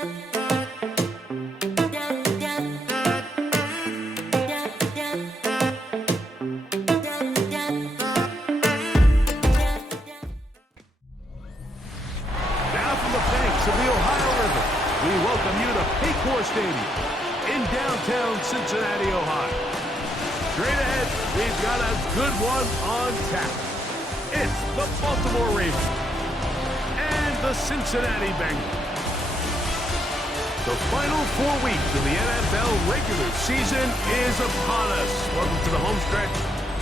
Of the Ohio River, we welcome you to Paycor Stadium in downtown Cincinnati, Ohio. Straight ahead, we've got a good one on tap. It's the Baltimore Ravens and the Cincinnati Bengals. The final 4 weeks of the NFL regular season is upon us. Welcome to the home stretch.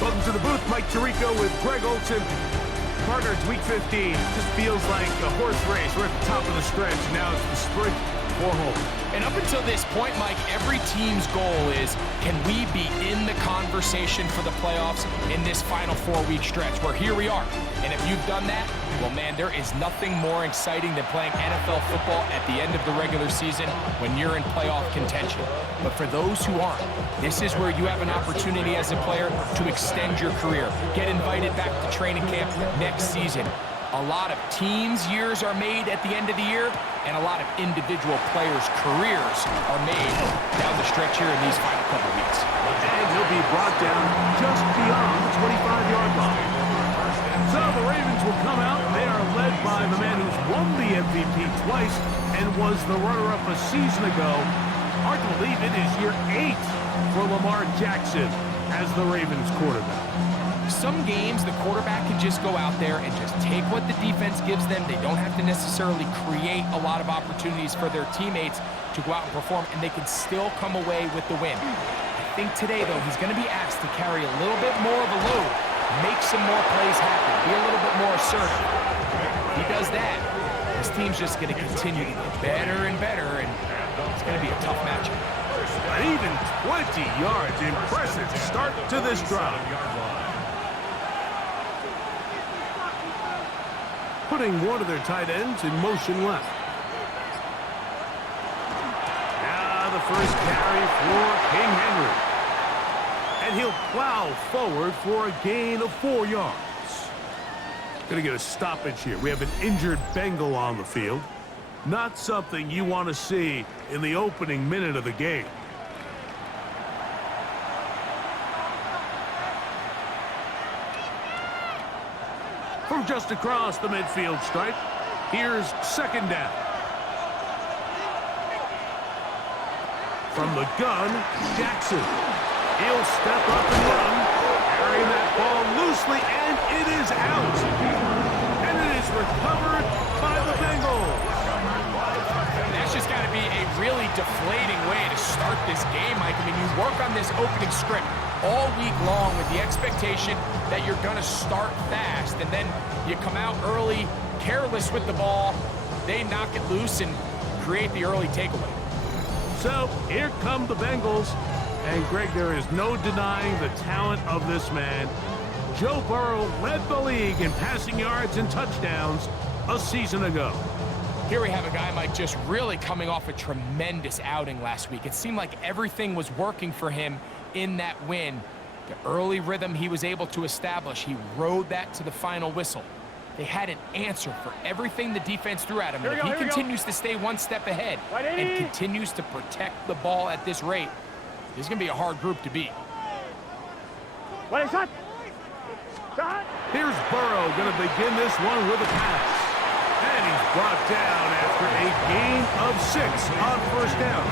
Welcome to the booth. Mike Tirico with Greg Olson. Partner, it's week 15. Just feels like a horse race. We're at the top of the stretch. Now it's the sprint for home. And up until this point, Mike, every team's goal is, can we be in the conversation for the playoffs in this final 4-week stretch? Where here we are. And if you've done that, well, man, there is nothing more exciting than playing NFL football at the end of the regular season when you're in playoff contention. But for those who aren't, this is where you have an opportunity as a player to extend your career, get invited back to training camp next season. A lot of teams' years are made at the end of the year, and a lot of individual players' careers are made down the stretch here in these final couple weeks. And he'll be brought down just beyond the 25-yard line. So the Ravens will come out. They are led by the man who's won the MVP twice and was the runner-up a season ago. Hard to believe it is year 8 for Lamar Jackson as the Ravens quarterback. Some games, the quarterback can just go out there and just take what the defense gives them. They don't have to necessarily create a lot of opportunities for their teammates to go out and perform, and they can still come away with the win. I think today, though, he's going to be asked to carry a little bit more of a load, make some more plays happen, be a little bit more assertive. If he does that, his team's just going to continue to get better and better, and it's going to be a tough matchup. But even 20 yards, impressive start to this drive. Putting one of their tight ends in motion left. Now the first carry for King Henry. And he'll plow forward for a gain of 4 yards. Gonna get a stoppage here. We have an injured Bengal on the field. Not something you want to see in the opening minute of the game. From just across the midfield stripe, here's second down. From the gun, Jackson. He'll step up and run, carrying that ball loosely, and it is out. And it is recovered by the Bengals. That's just got to be a really deflating way to start this game, Mike. I mean, you work on this opening script all week long with the expectation that you're going to start fast, and then you come out early, careless with the ball, they knock it loose and create the early takeaway. So here come the Bengals, and Greg, there is no denying the talent of this man. Joe Burrow led the league in passing yards and touchdowns a season ago. Here we have a guy, Mike, just really coming off a tremendous outing last week. It seemed like everything was working for him in that win. The early rhythm he was able to establish, he rode that to the final whistle. They had an answer for everything the defense threw at him. And if he continues to stay one step ahead and continues to protect the ball at this rate, this is going to be a hard group to beat. Here's Burrow going to begin this one with a pass. And he's brought down after a gain of 6 on first down.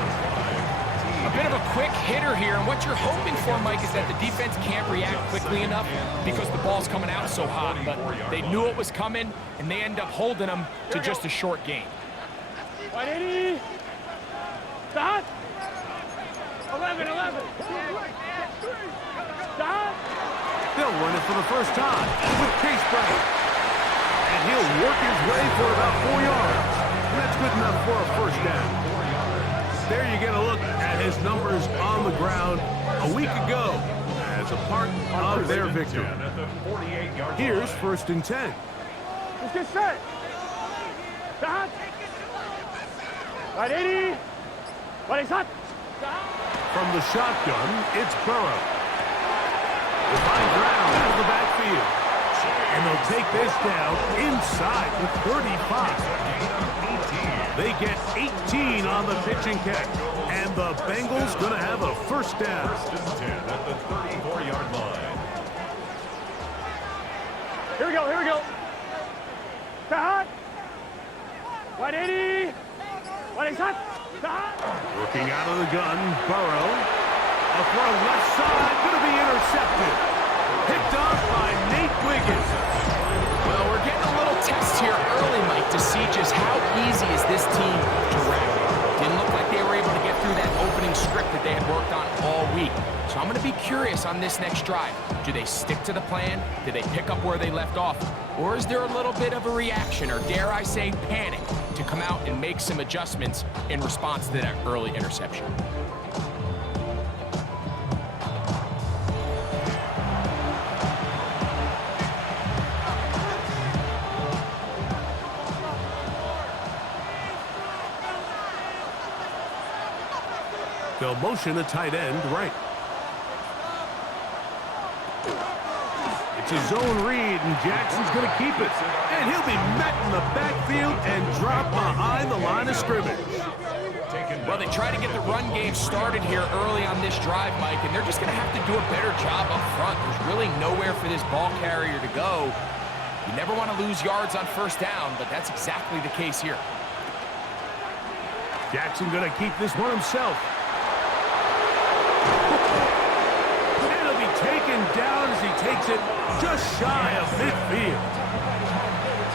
A bit of a quick hitter here, and what you're hoping for, Mike, is that the defense can't react quickly enough because the ball's coming out so hot, but they knew it was coming, and they end up holding them to just a short gain. 180. Stop. 11. Stop. They'll run it for the first time with Case Brown. And he'll work his way for about 4 yards. And that's good enough for a first down. There you get a look at his numbers on the ground a week ago as a part of their victory. Here's 1st and 10. Let's get set. Stop. 180. What is that? From the shotgun, it's Burrow. They find ground out of the backfield. And they'll take this down inside the 35. They get 18 on the pitch and catch. And the Bengals going to have a first down. First and 10 at the 34-yard line. Here we go, here we go. Tahan. 180. 180. Tahan. Working out of the gun, Burrow. A throw left side, going to be intercepted. Picked off by Nate Wiggins. Well, we're getting a little test here early, Mike, to see just how easy is this team to wrap. Didn't look like they were able to get through that opening script that they had worked on all week. So I'm going to be curious on this next drive. Do they stick to the plan? Do they pick up where they left off? Or is there a little bit of a reaction, or dare I say panic, to come out and make some adjustments in response to that early interception? They'll motion a tight end right. It's a zone read, and Jackson's going to keep it. And he'll be met in the backfield and dropped behind the line of scrimmage. Well, they try to get the run game started here early on this drive, Mike, and they're just going to have to do a better job up front. There's really nowhere for this ball carrier to go. You never want to lose yards on first down, but that's exactly the case here. Jackson going to keep this one himself. Taken down as he takes it just shy of midfield.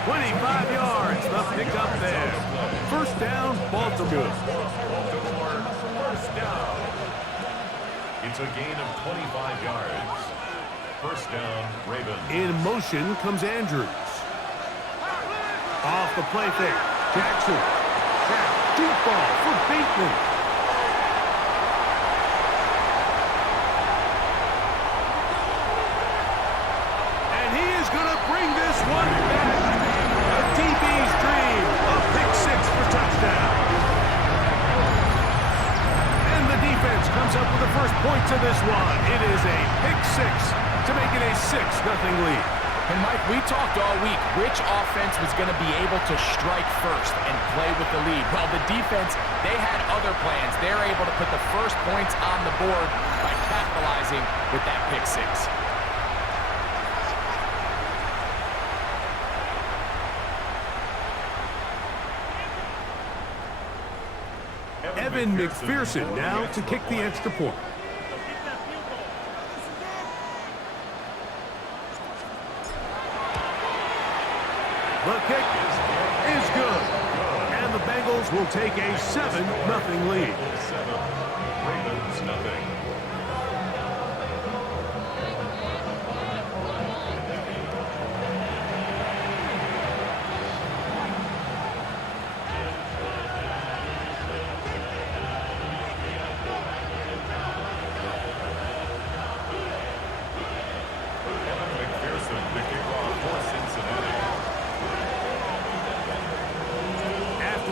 25 yards, the pickup there. First down, Baltimore. First down. It's a gain of 25 yards. First down, Ravens. In motion comes Andrews. Off the play fake. Jackson. Deep ball for Bateman. One back. A DB's dream. A pick six for touchdown. And the defense comes up with the first point to this one. It is a pick six to make it a 6-0 lead. And Mike, we talked all week which offense was going to be able to strike first and play with the lead. Well, the defense, they had other plans. They're able to put the first points on the board by capitalizing with that pick six. Evan McPherson now to kick the extra point. The kick is good. And the Bengals will take a 7-0 lead. 7, Ravens nothing.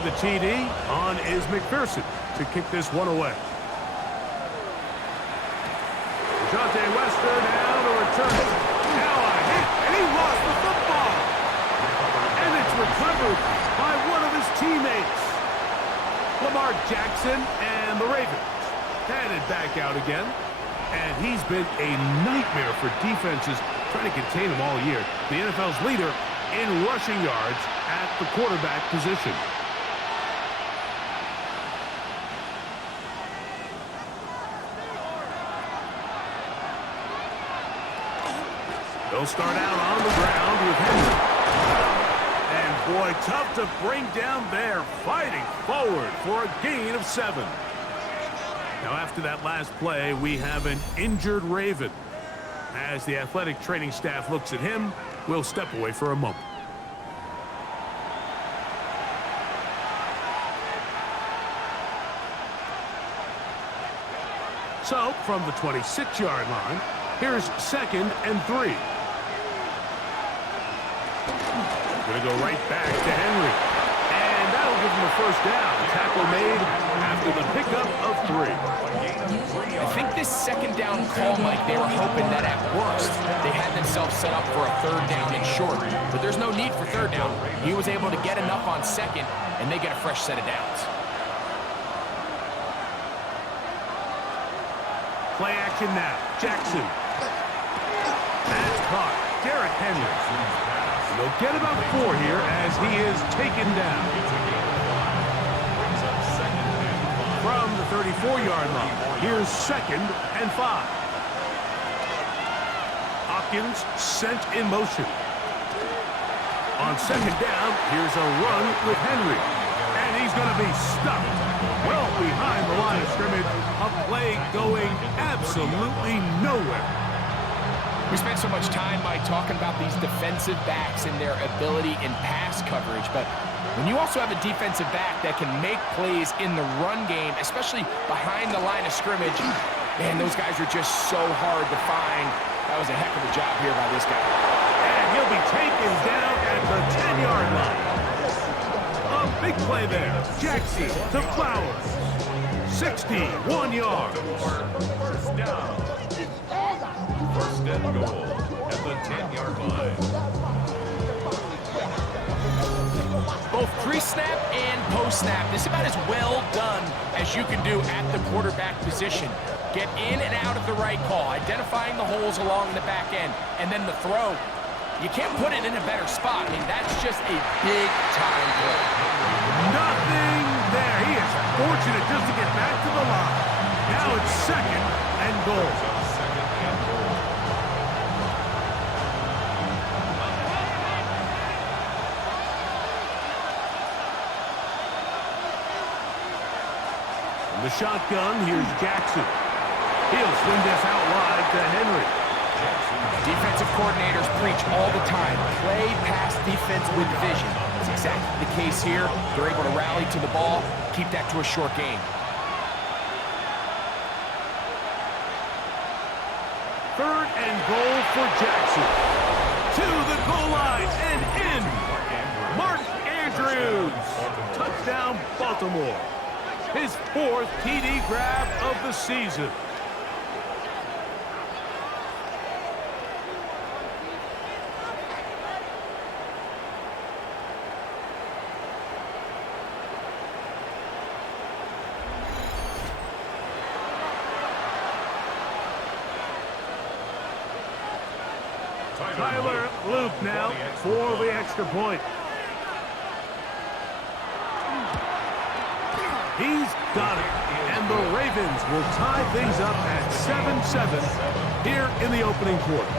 The TD on is McPherson to kick this one away. Jonte Wester now to return it. Now a hit, and he lost the football. And it's recovered by one of his teammates. Lamar Jackson and the Ravens headed back out again. And he's been a nightmare for defenses trying to contain him all year. The NFL's leader in rushing yards at the quarterback position. They'll start out on the ground with Henry. And boy, tough to bring down there, fighting forward for a gain of 7. Now after that last play, we have an injured Raven. As the athletic training staff looks at him, we'll step away for a moment. So, from the 26-yard line, here's 2nd and 3. Going to go right back to Henry. And that'll give them a first down. Tackle made after the pickup of 3. I think this second down call, Mike, they were hoping that at worst they had themselves set up for a third down and short. But there's no need for third down. He was able to get enough on second, and they get a fresh set of downs. Play action now. Jackson. That's caught. Derrick Henry. They'll get about 4 here as he is taken down. From the 34-yard line, here's 2nd and 5. Hopkins sent in motion. On 2nd down, here's a run with Henry. And he's going to be stuffed well behind the line of scrimmage. A play going absolutely nowhere. We spent so much time, Mike, talking about these defensive backs and their ability in pass coverage, but when you also have a defensive back that can make plays in the run game, especially behind the line of scrimmage, man, those guys are just so hard to find. That was a heck of a job here by this guy. And he'll be taken down at the 10-yard line. A big play there. Jackson to Flowers. 61 yards. First down. First and goal at the 10-yard line. Both pre-snap and post-snap, this is about as well done as you can do at the quarterback position. Get in and out of the right call, identifying the holes along the back end, and then the throw. You can't put it in a better spot. I mean, that's just a big-time play. Nothing there. He is fortunate just to get back to the line. Now it's 2nd and goal. The shotgun, here's Jackson. He'll swing this out wide to Henry. Defensive coordinators preach all the time, play pass defense with vision. That's exactly the case here. They're able to rally to the ball, keep that to a short game. 3rd and goal for Jackson. To the goal line and in. Mark Andrews. Touchdown, Baltimore. His 4th TD grab of the season. Tyler Luke now for the extra point. He's got it. And the Ravens will tie things up at 7-7 here in the opening quarter.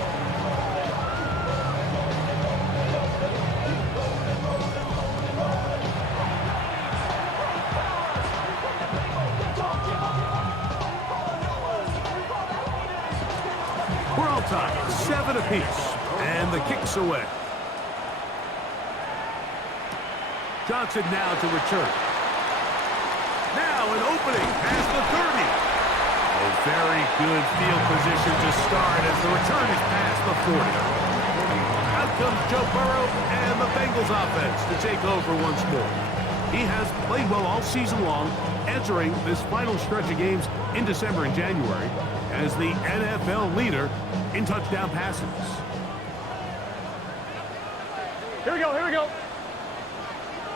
We're all tied, 7 apiece. And the kick's away. Johnson now to return. Now an opening past the 30. A very good field position to start as the return is past the 40. Out comes Joe Burrow and the Bengals offense to take over once more. He has played well all season long, entering this final stretch of games in December and January as the NFL leader in touchdown passes. Here we go, here we go.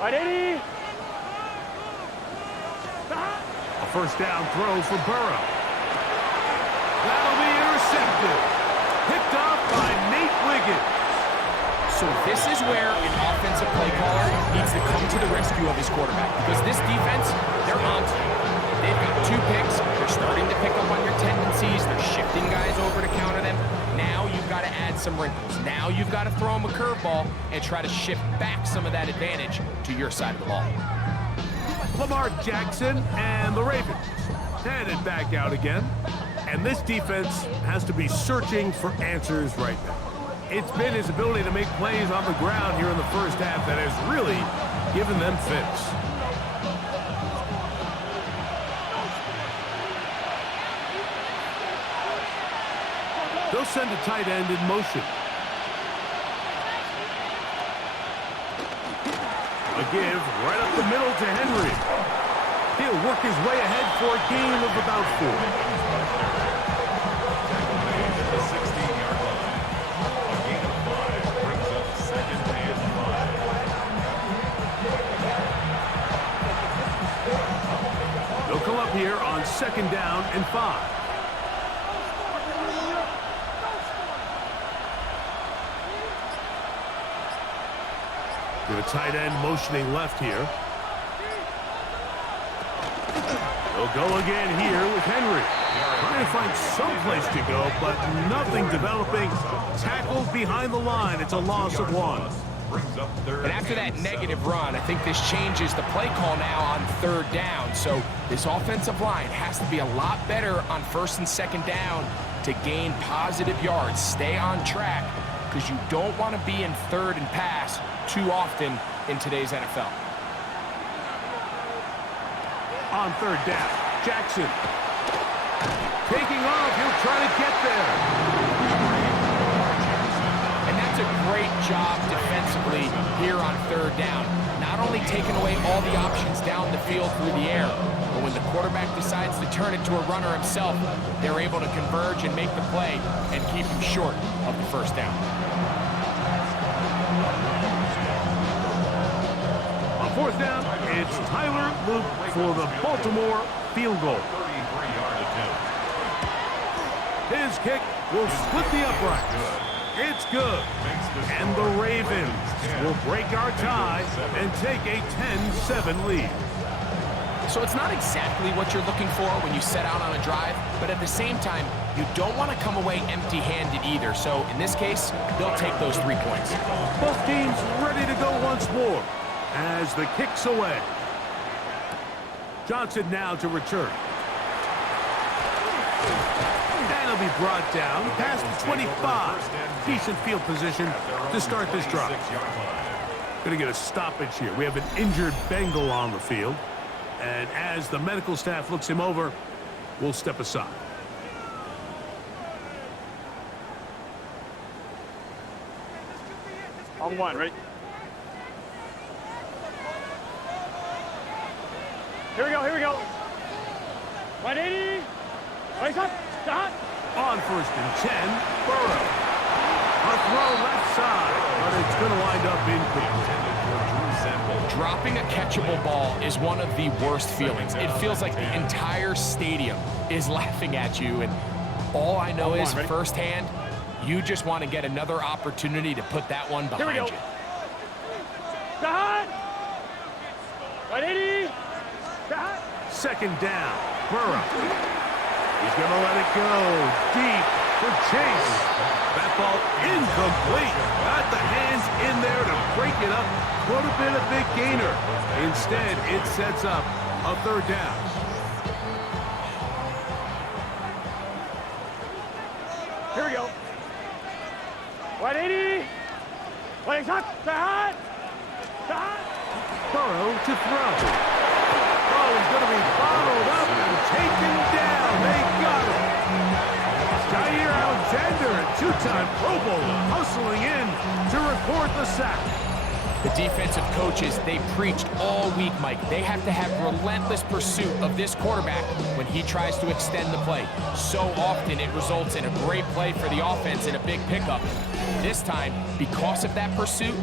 Right, 80. A first down throw for Burrow. That'll be intercepted. Picked off by Nate Wiggins. So this is where an offensive play caller needs to come to the rescue of his quarterback. Because this defense, they're on to you. They've got 2 picks. They're starting to pick up on your tendencies. They're shifting guys over to counter them. Now you've got to add some wrinkles. Now you've got to throw them a curveball and try to shift back some of that advantage to your side of the ball. Lamar Jackson and the Ravens headed back out again. And this defense has to be searching for answers right now. It's been his ability to make plays on the ground here in the first half that has really given them fits. They'll send a tight end in motion. A A give right up the middle to Henry. He'll work his way ahead for a gain of about 4. Tackle made at the 16-yard line. A gain of 5 brings up 2nd and 5. They'll come up here on 2nd down and 5. The tight end motioning left here. They'll go again here with Henry. Trying to find some place to go, but nothing developing. Tackled behind the line. It's a loss of 1. And after that negative run, I think this changes the play call now on 3rd down. So this offensive line has to be a lot better on 1st and 2nd down to gain positive yards. Stay on track because you don't want to be in 3rd and pass too often in today's NFL. On 3rd down, Jackson. Taking off, he'll try to get there. And that's a great job defensively here on 3rd down. Not only taking away all the options down the field through the air, but when the quarterback decides to turn it to a runner himself, they're able to converge and make the play and keep him short of the 1st down. On 4th down, it's Tyler Luke for the Baltimore field goal. 33-yard attempt. His kick will split the upright. It's good. And the Ravens will break our tie and take a 10-7 lead. So it's not exactly what you're looking for when you set out on a drive, but at the same time, you don't want to come away empty-handed either. So in this case, they'll take those 3 points. Both teams ready to go once more as the kick's away. Johnson now to return. And he'll be brought down past the 25. Decent field position to start this drive. Going to get a stoppage here. We have an injured Bengal on the field. And as the medical staff looks him over, we'll step aside. On 1, right? Here we go, here we go. 180. Race up, stop. On 1st and 10, Burrow. A throw left side, but it's going to wind up incomplete. Dropping a catchable ball is one of the worst feelings. It feels like the entire stadium is laughing at you, and all I know is firsthand, you just want to get another opportunity to put that one behind you. Stop. 180. Stop. 2nd down, Burrow. He's going to let it go deep for Chase. That ball incomplete. Got the hands in there to break it up. Would have been a big gainer. Instead, it sets up a 3rd down. Here we go. 180. Legs up. Stop. Stop. Burrow to throw. Oh, he's going to be bottled up and taken down. They got him. Jair Alexander, a 2-time Pro Bowler, hustling in to record the sack. The defensive coaches, they preached all week, Mike. They have to have relentless pursuit of this quarterback when he tries to extend the play. So often it results in a great play for the offense and a big pickup. This time, because of that pursuit,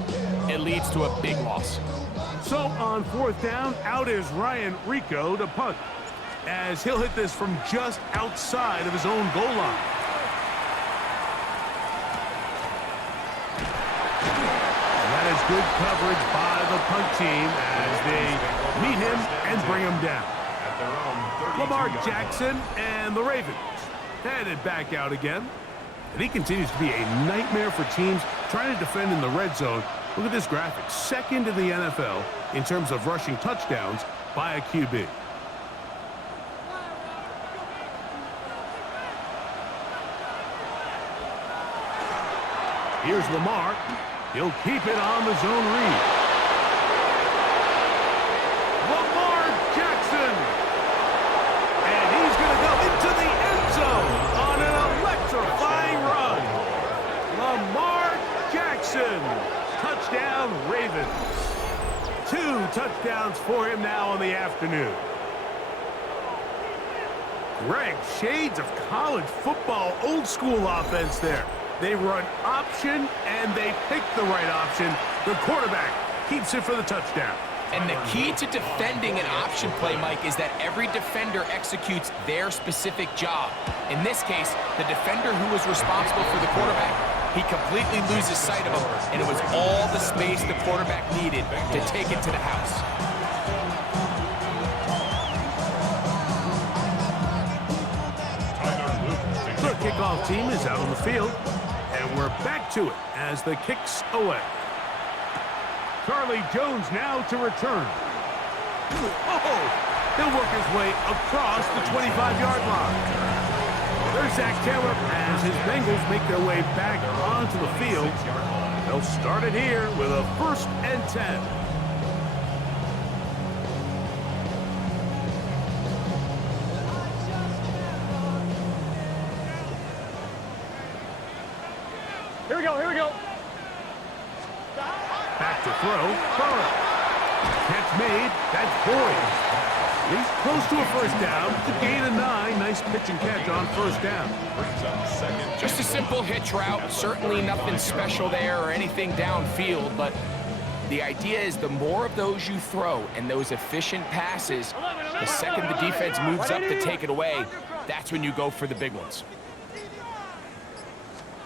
it leads to a big loss. So on 4th down, out is Ryan Rico to punt, as he'll hit this from just outside of his own goal line. That is good coverage by the punt team as they meet him and bring him down. Lamar Jackson and the Ravens headed back out again. And he continues to be a nightmare for teams trying to defend in the red zone. Look at this graphic. 2nd in the NFL in terms of rushing touchdowns by a QB. Here's Lamar. He'll keep it on the zone read. Lamar Jackson. And he's going to go into the end zone on an electrifying run. Lamar Jackson. Touchdown, Ravens. 2 afternoon. Greg, shades of college football, old school offense there. They run option, and they pick the right option. The quarterback keeps it for the touchdown. And the key to defending an option play, Mike, is that every defender executes their specific job. In this case, the defender who was responsible for the quarterback, he completely loses sight of him, and it was all the space the quarterback needed to take it to the house. The kickoff team is out on the field, and we're back to it as the kick's away. Charlie Jones now to return. Oh, he'll work his way across the 25-yard line. There's Zach Taylor as his Bengals make their way back onto the field. They'll start it here with a 1st and 10. Here we go, here we go. Back to throw, Burrow. Catch made, that's Boyd. He's close to a 1st down. The gain of 9. Nice pitch and catch on 1st down. Just a simple hitch route. Certainly nothing special there or anything downfield, but the idea is the more of those you throw and those efficient passes, the second the defense moves up to take it away, that's when you go for the big ones.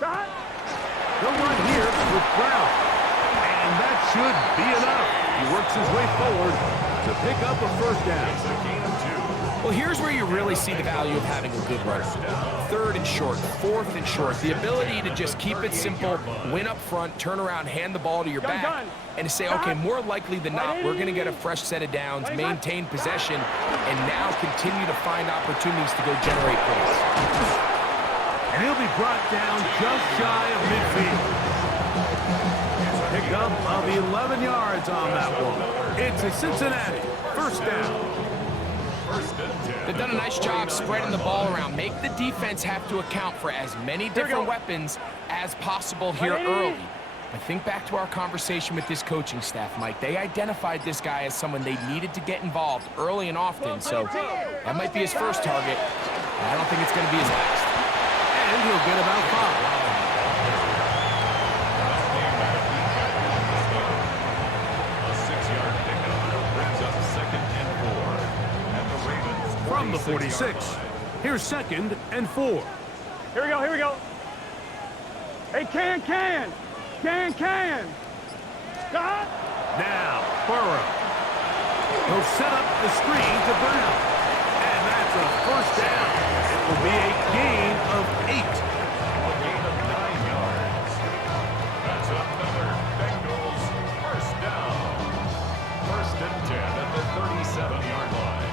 They'll run here with Brown. And that should be enough. He works his way forward to pick up a 1st down. Well, here's where you really see the value of having a good runner. 3rd and short, 4th and short. The ability to just keep it simple, win up front, turn around, hand the ball to your back, and to say, okay, more likely than not, we're going to get a fresh set of downs, maintain possession, and now continue to find opportunities to go generate points. And he'll be brought down just shy of midfield. Pick up of 11 yards on that one. It's a Cincinnati 1st down. They've done a nice job spreading the ball around. Make the defense have to account for as many different weapons as possible here early. But think back to our conversation with this coaching staff, Mike. They identified this guy as someone they needed to get involved early and often. So that might be his first target. I don't think it's going to be his last. And he'll get about 5. From the 46, here's 2nd and 4. Here we go, here we go. Hey, can. Stop. Now, Burrow. He'll set up the screen to Brown. And that's a 1st down. It will be a gain of 8. A gain of 9 yards. That's another Bengals 1st down. 1st and 10 at the 37-yard line.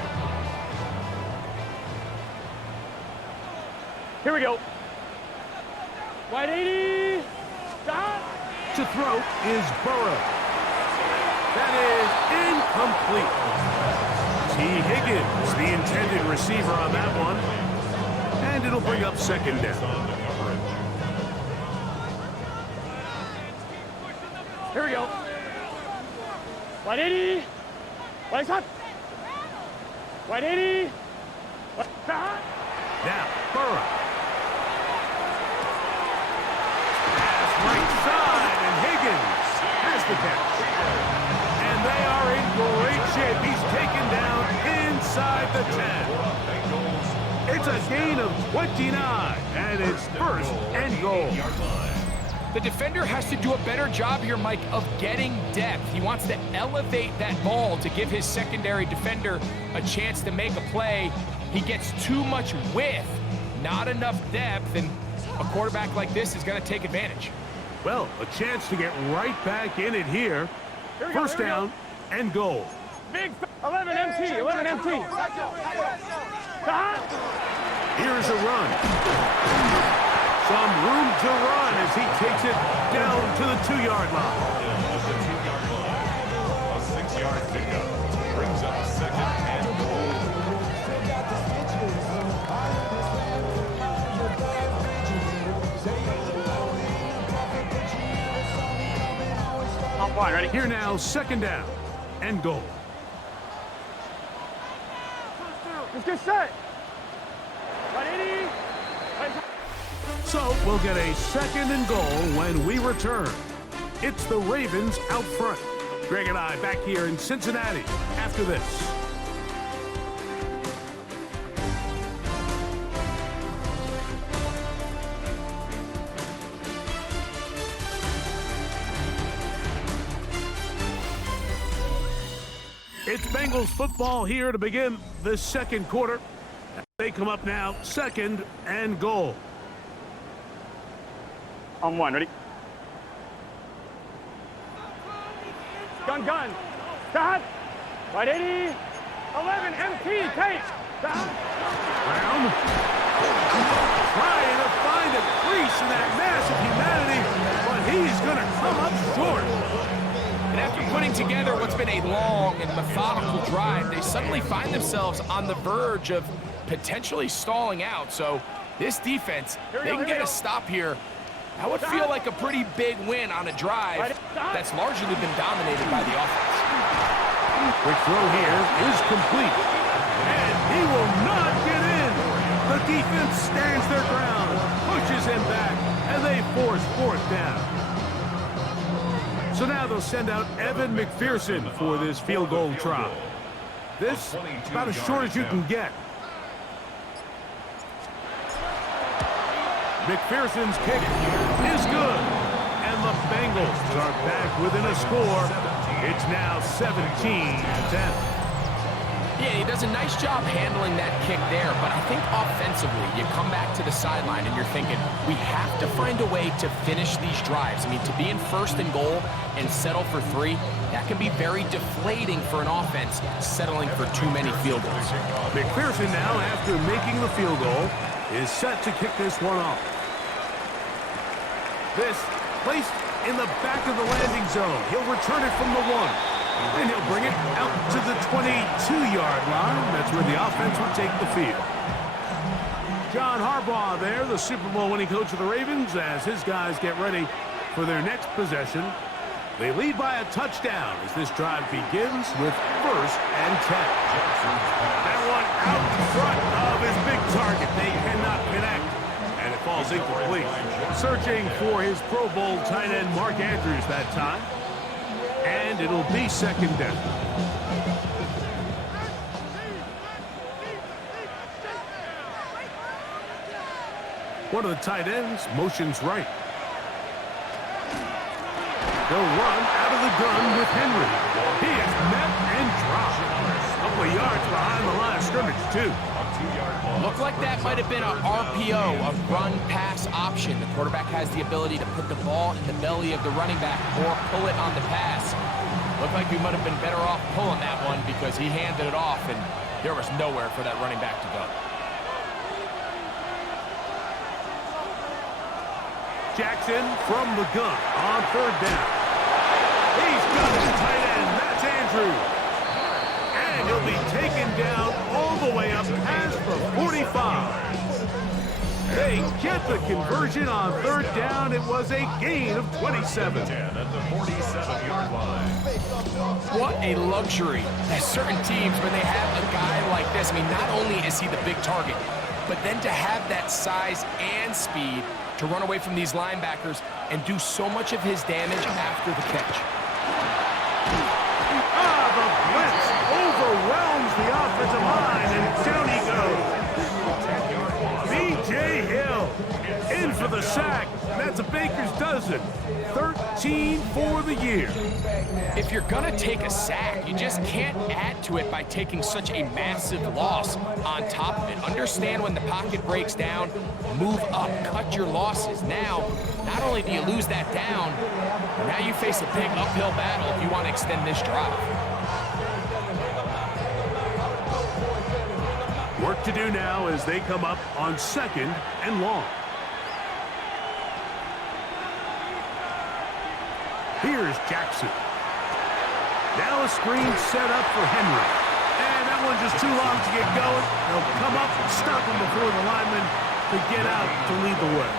Here we go. Wide 80. Stop. To throw is Burrow. That is incomplete. T. Higgins, the intended receiver on that one. And it'll bring up 2nd down. Here we go. Wide 80. Wide shot. Wide 80. Stop. Now, Burrow. Right side, and Higgins has the catch. And they are in great shape. He's taken down inside the 10. It's a gain of 29, and it's 1st and goal. The defender has to do a better job here, Mike, of getting depth. He wants to elevate that ball to give his secondary defender a chance to make a play. He gets too much width, not enough depth, and a quarterback like this is going to take advantage. Well, a chance to get right back in it here. 1st down and goal. Big 11 MT. 11 MT. Stop. Here's a run. Some room to run as he takes it down to the 2-yard line. A 6-yard pickup brings up 2nd and goal. Ready? Here now, 2nd down and goal. Just get set. 180. So we'll get a second and goal when we return. It's the Ravens out front. Greg and I back here in Cincinnati after this. It's Bengals football here to begin the second quarter. They come up now, second and goal. On one, ready? Gun. Stop. 180. 11, MP, take. Stop. Brown. Trying to find a crease in that mass of humanity, but he's going to come up short. And after putting together what's been a long and methodical drive, they suddenly find themselves on the verge of potentially stalling out. So this defense, they can get a stop here. That would feel like a pretty big win on a drive that's largely been dominated by the offense. Quick throw here is complete. And he will not get in. The defense stands their ground, pushes him back, and they force fourth down. So now they'll send out Evan McPherson for this field goal try. This is about as short as you can get. McPherson's kick is good. And the Bengals are back within a score. It's now 17-10. Yeah, he does a nice job handling that kick there, but I think offensively, you come back to the sideline and you're thinking, we have to find a way to finish these drives. I mean, to be in first and goal and settle for 3, that can be very deflating for an offense settling for too many field goals. McPherson now, after making the field goal, is set to kick this one off. This placed in the back of the landing zone. He'll return it from the 1. And he'll bring it out to the 22-yard line. That's where the offense will take the field. John Harbaugh there, the Super Bowl winning coach of the Ravens, as his guys get ready for their next possession. They lead by a touchdown as this drive begins with 1st and 10. That one out in front of his big target. They cannot connect, and it falls incomplete. Searching for his Pro Bowl tight end Mark Andrews that time. And it'll be second down. One of the tight ends motions right. They'll run out of the gun with Henry. He is met and dropped. A couple of yards behind the line of scrimmage, too. Looked like that might have been a RPO, a run-pass option. The quarterback has the ability to put the ball in the belly of the running back or pull it on the pass. Looked like he might have been better off pulling that one because he handed it off and there was nowhere for that running back to go. Jackson from the gun on 3rd down. He's got his tight end. That's Andrews. And he'll be taken down all the way up past the 45. They get the conversion on 3rd down. It was a gain of 27. At the 47-yard line. What a luxury that certain teams, when they have a guy like this, I mean, not only is he the big target, but then to have that size and speed to run away from these linebackers and do so much of his damage after the catch. The blitz overwhelms the offensive line, and down he goes. B.J. Hill in for the sack. That's a baker's dozen. 13 for the year. If you're going to take a sack, you just can't add to it by taking such a massive loss on top of it. Understand when the pocket breaks down, move up, cut your losses. Now, not only do you lose that down, but now you face a big uphill battle if you want to extend this drive. Work to do now as they come up on 2nd and long. Here's Jackson. Now a screen set up for Henry. And that one just too long to get going. They'll come up and stop him before the lineman to get out to lead the way.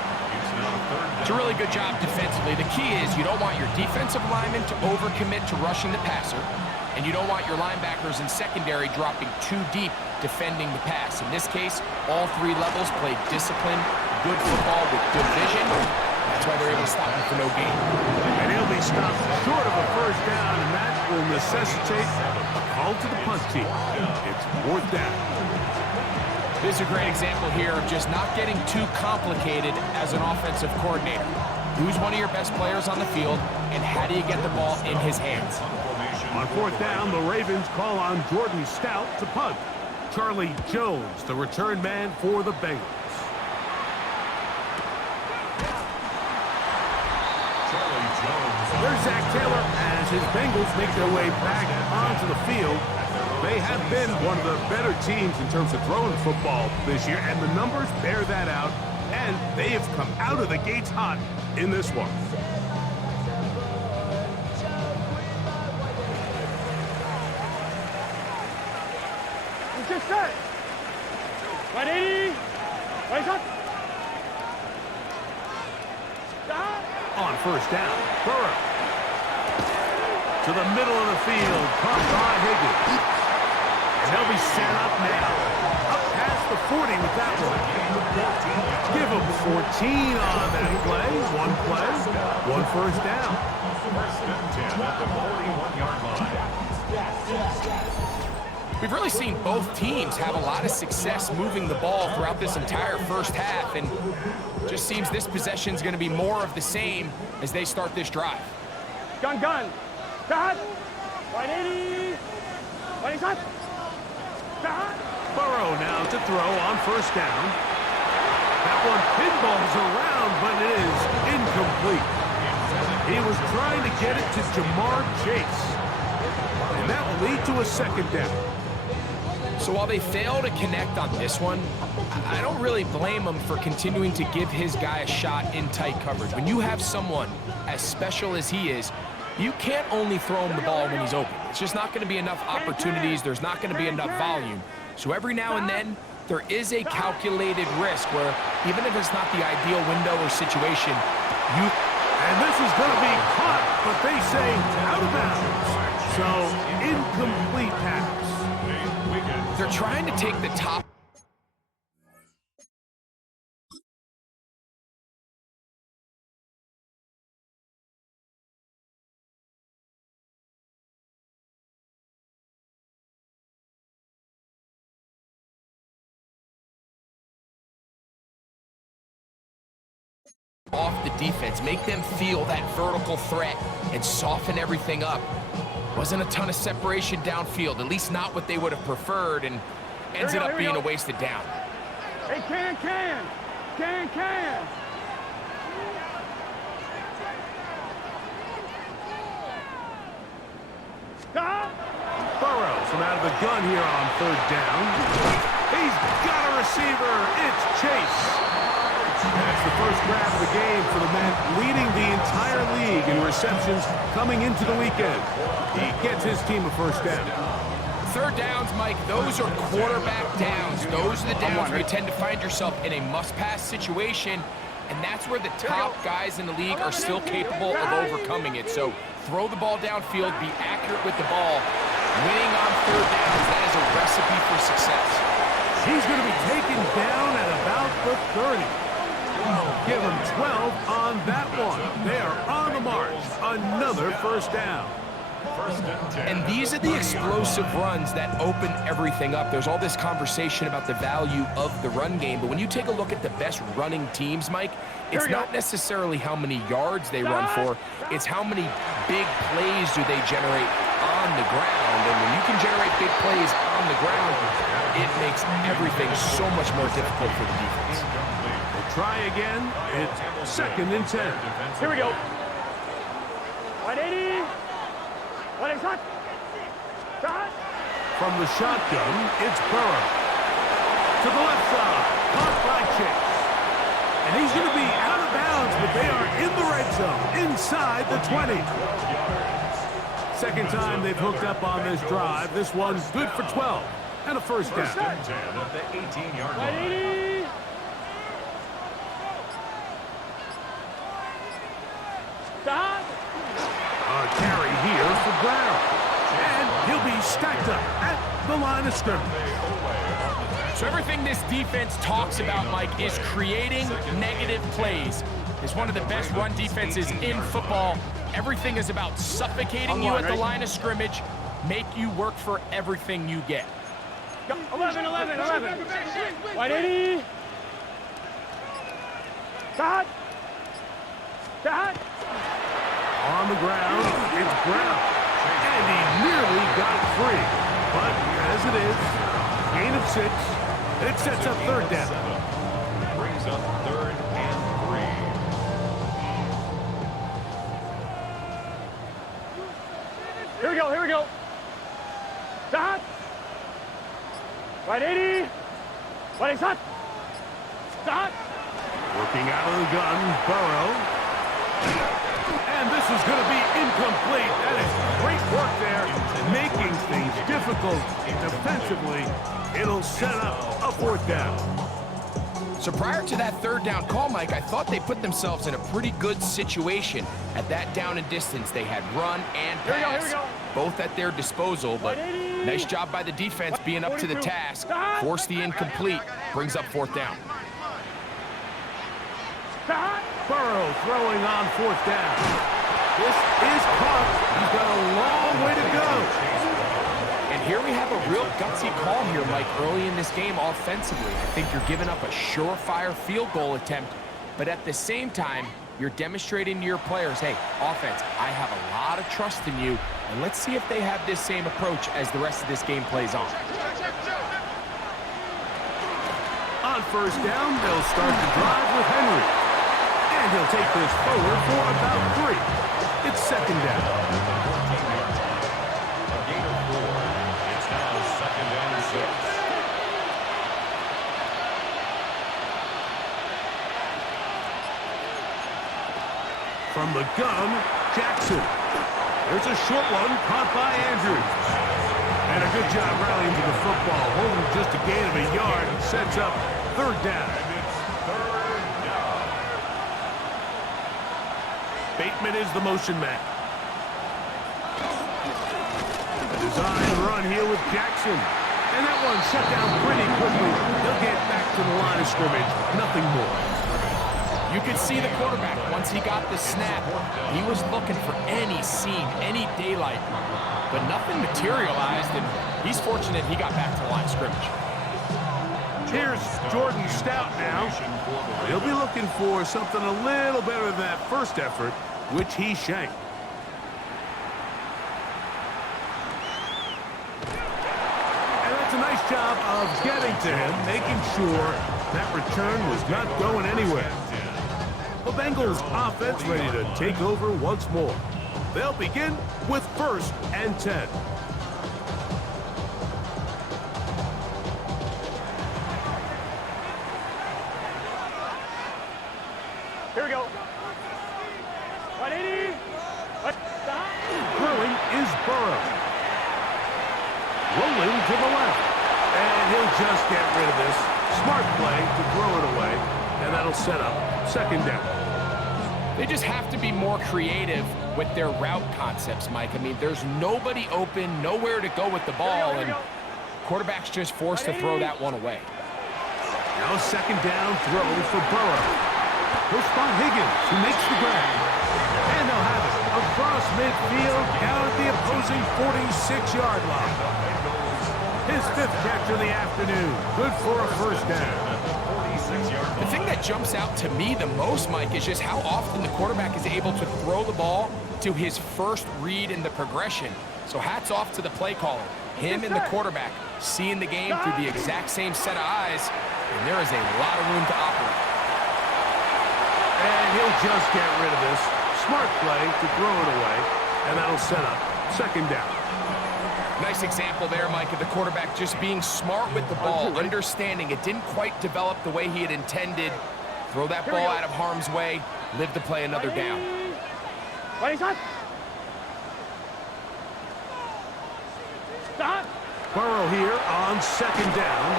It's a really good job defensively. The key is you don't want your defensive lineman to overcommit to rushing the passer. And you don't want your linebackers and secondary dropping too deep defending the pass. In this case, all three levels played disciplined, good football with good vision. That's why they're able to stop him for no gain. And he'll be stopped short of a first down, and that will necessitate a call to the punt team. It's 4th down. This is a great example here of just not getting too complicated as an offensive coordinator. Who's one of your best players on the field, and how do you get the ball in his hands? On 4th down, the Ravens call on Jordan Stout to punt. Charlie Jones, the return man for the Bengals. There's Zach Taylor as his Bengals make their way back onto the field. They have been one of the better teams in terms of throwing football this year, and the numbers bear that out, and they have come out of the gates hot in this one. Just set. 180. Right up. On 1st down, Burrow. To the middle of the field, caught by Higgins. And they'll be set up now. Up past the 40 with that one. Give them 14 on that play. One first down. 1st and 10 at the 41-yard line. We've really seen both teams have a lot of success moving the ball throughout this entire first half, and just seems this possession is going to be more of the same as they start this drive. Gun. Start. 180. 180. Start. Burrow now to throw on 1st down. That one pinballs around, but it is incomplete. He was trying to get it to Jamar Chase, and that will lead to a 2nd down. So while they fail to connect on this one, I don't really blame him for continuing to give his guy a shot in tight coverage. When you have someone as special as he is, you can't only throw him the ball when he's open. It's just not going to be enough opportunities. There's not going to be enough volume. So every now and then, there is a calculated risk where even if it's not the ideal window or situation, And this is going to be caught, but they say out of bounds. So, incomplete pass. they're trying to take the top. Off the defense, make them feel that vertical threat and soften everything up. Wasn't a ton of separation downfield, at least not what they would have preferred, and ends up being a wasted down. Hey, can. Stop. Burrow from out of the gun here on 3rd down. He's got a receiver. It's Chase. That's the first grab of the game for the man leading the entire league in receptions coming into the weekend. He gets his team a 1st down. 3rd downs, Mike, those are quarterback downs. Those are the downs where you tend to find yourself in a must-pass situation, and that's where the top guys in the league are still capable of overcoming it. So throw the ball downfield, be accurate with the ball. Winning on 3rd downs, that is a recipe for success. He's going to be taken down at about the 30. Give him 12 on that one. They are on the march. Another 1st down. And these are the explosive runs that open everything up. There's all this conversation about the value of the run game, but when you take a look at the best running teams, Mike, it's not necessarily how many yards they run for, it's how many big plays do they generate on the ground. And when you can generate big plays on the ground, it makes everything so much more difficult for the defense. Try again. It's 2nd and 10. Here we go. 180. 180. Start. From the shotgun, it's Burrow. To the left side, caught by Chase. And he's going to be out of bounds, but they are in the red zone, inside the 20. 2nd time they've hooked up on this drive. This one's good for 12 and a 1st down. 1st and 10 at the 18-yard line. 180. Stop. A carry here for Brown. And stacked up at the line of scrimmage. So everything this defense talks about, Mike, is creating negative plays. It's one of the best run defenses in football. Everything is about suffocating you at the line of scrimmage, make you work for everything you get. 11. 180. Start. On the ground, it's Brown. And he nearly got free. But as it is, gain of 6. It sets up third down. Brings up 3rd and 3. Here we go. Start. 180. 180. Start. Working out of the gun, Burrow. And this is going to be incomplete. That is great work there, making things difficult defensively. It'll set up a 4th down. So prior to that 3rd down call, Mike, I thought they put themselves in a pretty good situation at that down and distance. They had run and pass, both at their disposal, but nice job by the defense being up to the task. Force the incomplete, brings up 4th down. Burrow throwing on 4th down. This is caught. He's got a long way to go. And here we have a real gutsy call here, Mike, early in this game offensively. I think you're giving up a surefire field goal attempt, but at the same time, you're demonstrating to your players, hey, offense, I have a lot of trust in you, and let's see if they have this same approach as the rest of this game plays on. On 1st down, they'll start the drive with Henry. And he'll take this forward for about 3. It's 2nd down. A gain of 4. It's now 2nd and 6. From the gun, Jackson. There's a short one caught by Andrews. And a good job rallying to the football. Holding just a gain of a yard and sets up 3rd down. Bateman is the motion man. A design run here with Jackson. And that one shut down pretty quickly. He'll get back to the line of scrimmage. Nothing more. You could see the quarterback, once he got the snap, he was looking for any seam, any daylight. But nothing materialized, and he's fortunate he got back to the line of scrimmage. Here's Jordan Stout now. He'll be looking for something a little better than that first effort, which he shanked. And that's a nice job of getting to him, making sure that return was not going anywhere. The Bengals offense ready to take over once more. They'll begin with 1st and 10. Here we go. 180. Throwing is Burrow. Rolling to the left. And he'll just get rid of this. Smart play to throw it away. And that'll set up 2nd down. They just have to be more creative with their route concepts, Mike. I mean, there's nobody open, nowhere to go with the ball, and quarterback's just forced to throw that one away. Now 2nd down throw for Burrow. He'll spot Higgins, who makes the grab. And they'll have it across midfield, down at the opposing 46-yard line. His 5th catch of the afternoon. Good for a 1st down. The thing that jumps out to me the most, Mike, is just how often the quarterback is able to throw the ball to his first read in the progression. So hats off to the play caller. Him and the quarterback seeing the game through the exact same set of eyes, and there is a lot of room to operate. And he'll just get rid of this. Smart play to throw it away, and that'll set up 2nd down. Nice example there, Mike, of the quarterback just being smart with the ball, understanding it didn't quite develop the way he had intended. Throw that ball out of harm's way, live to play another down. Burrow here on 2nd down.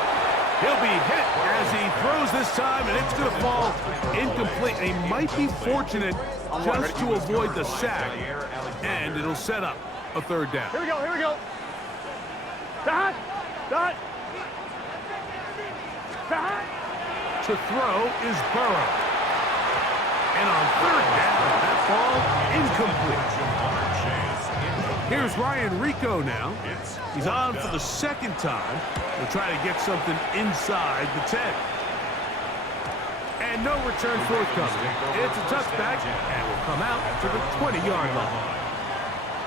He'll be hit as he throws this time, and it's going to fall incomplete. He might be fortunate just to avoid the sack, and it'll set up a 3rd down. Here we go. Dot. Dot. Dot. To throw is Burrow. And on third down, that ball incomplete. Here's Ryan Rico now. He's on for the second time. We'll try to get something inside the 10. And no return forthcoming. It's a touchback, and will come out to the 20-yard line.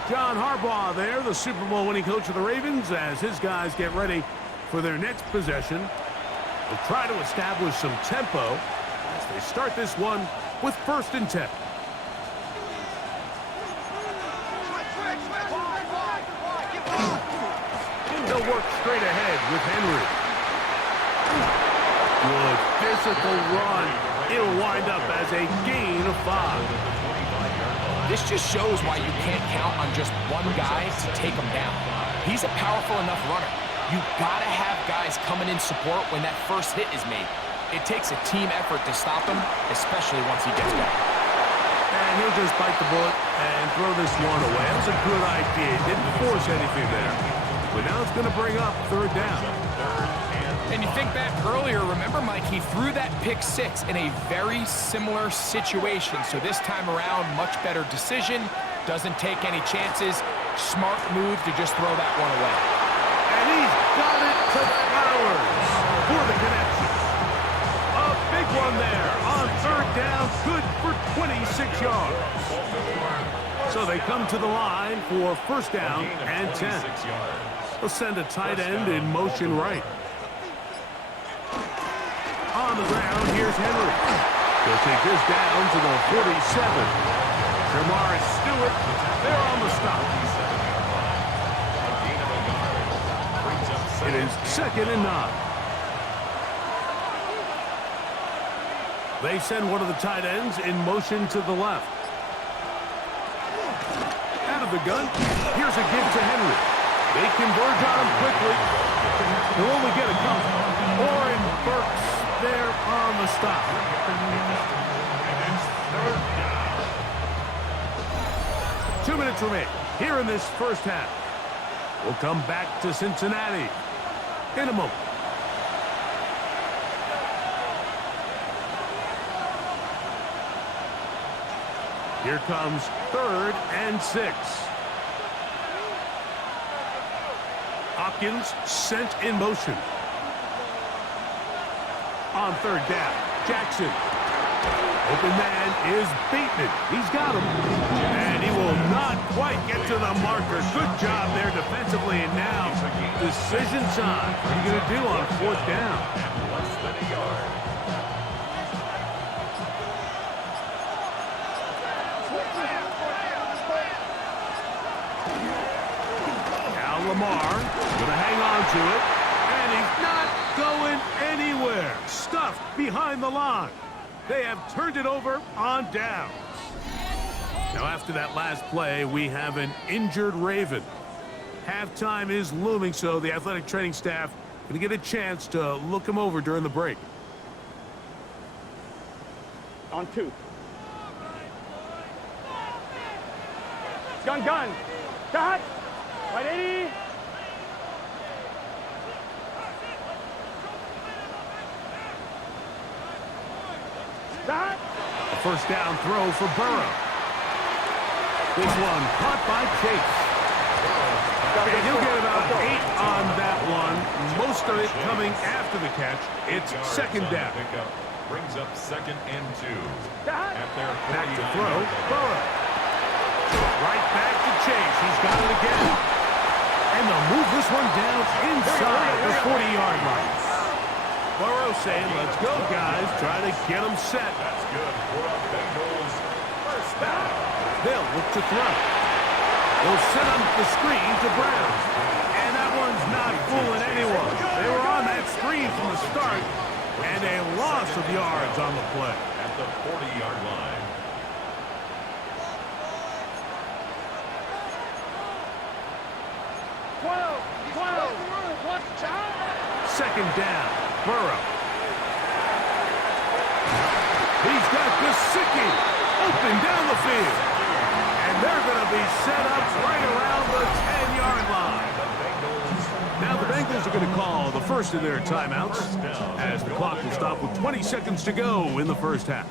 John Harbaugh there, the Super Bowl winning coach of the Ravens, as his guys get ready for their next possession. They'll try to establish some tempo as they start this one with 1st and 10. They'll work straight ahead with Henry. Good physical run. It'll wind up as a gain of 5. This just shows why you can't count on just one guy to take him down. He's a powerful enough runner. You've got to have guys coming in support when that first hit is made. It takes a team effort to stop him, especially once he gets going. And he'll just bite the bullet and throw this one away. That was a good idea. Didn't force anything there. But now it's going to bring up 3rd down. And you think back earlier, remember, Mike, he threw that pick 6 in a very similar situation. So this time around, much better decision. Doesn't take any chances. Smart move to just throw that one away. And he's got it to Flowers for the connection. A big one there on 3rd down. Good for 26 yards. So they come to the line for 1st down and 10. They'll send a tight end in motion right. On the ground, here's Henry. They'll take this down to the 47. Shamar Stewart, they're on the stop. It is 2nd and 9. They send one of the tight ends in motion to the left. Out of the gun, here's a give to Henry. They converge on him quickly. They'll only get a couple. Oren Burks there on the stop. 2 minutes remain here in this first half. We'll come back to Cincinnati in a moment. Here comes 3rd and 6. Hopkins sent in motion. On 3rd down, Jackson. Open man is Bateman. He's got him. And he will not quite get to the marker. Good job there defensively. And now, decision time. What are you going to do on 4th down? Less than a yard. Now Lamar going to hang on to it. And he's not going anywhere. Stuffed behind the line. They have turned it over on downs. Now after that last play, we have an injured Raven. Halftime is looming, so the athletic training staff going to get a chance to look him over during the break. On 2. Gun, gun. Dot. Right 80. Dot. A 1st down throw for Burrow. This one caught by Chase. And he'll get about 8 on that one. Most of it coming after the catch. It's 2nd down. Brings up 2nd and 2. Dot. At their Back to throw, Burrow. Right back to Chase. He's got it again. And they'll move this one down inside the 40-yard line. Burrow saying, let's go, guys. Try to get them set. That's good for the Bengals. 1st down. They'll look to throw. They'll set up the screen to Brown. And that one's not fooling anyone. They were on that screen from the start. And a loss of yards on the play. At the 40-yard line. Second down, Burrow. He's got Gesicki open down the field. And they're going to be set up right around the 10-yard line. Now The Bengals are going to call the first of their timeouts as the clock will stop with 20 seconds to go in the first half.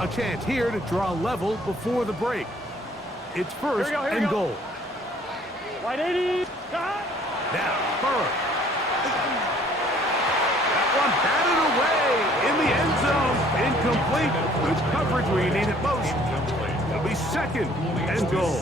A chance here to draw level before the break. It's first and goal. Right 80. Now, Burrow. That one batted away in the end zone. Incomplete. Good coverage where you need it most. It'll be second and goal.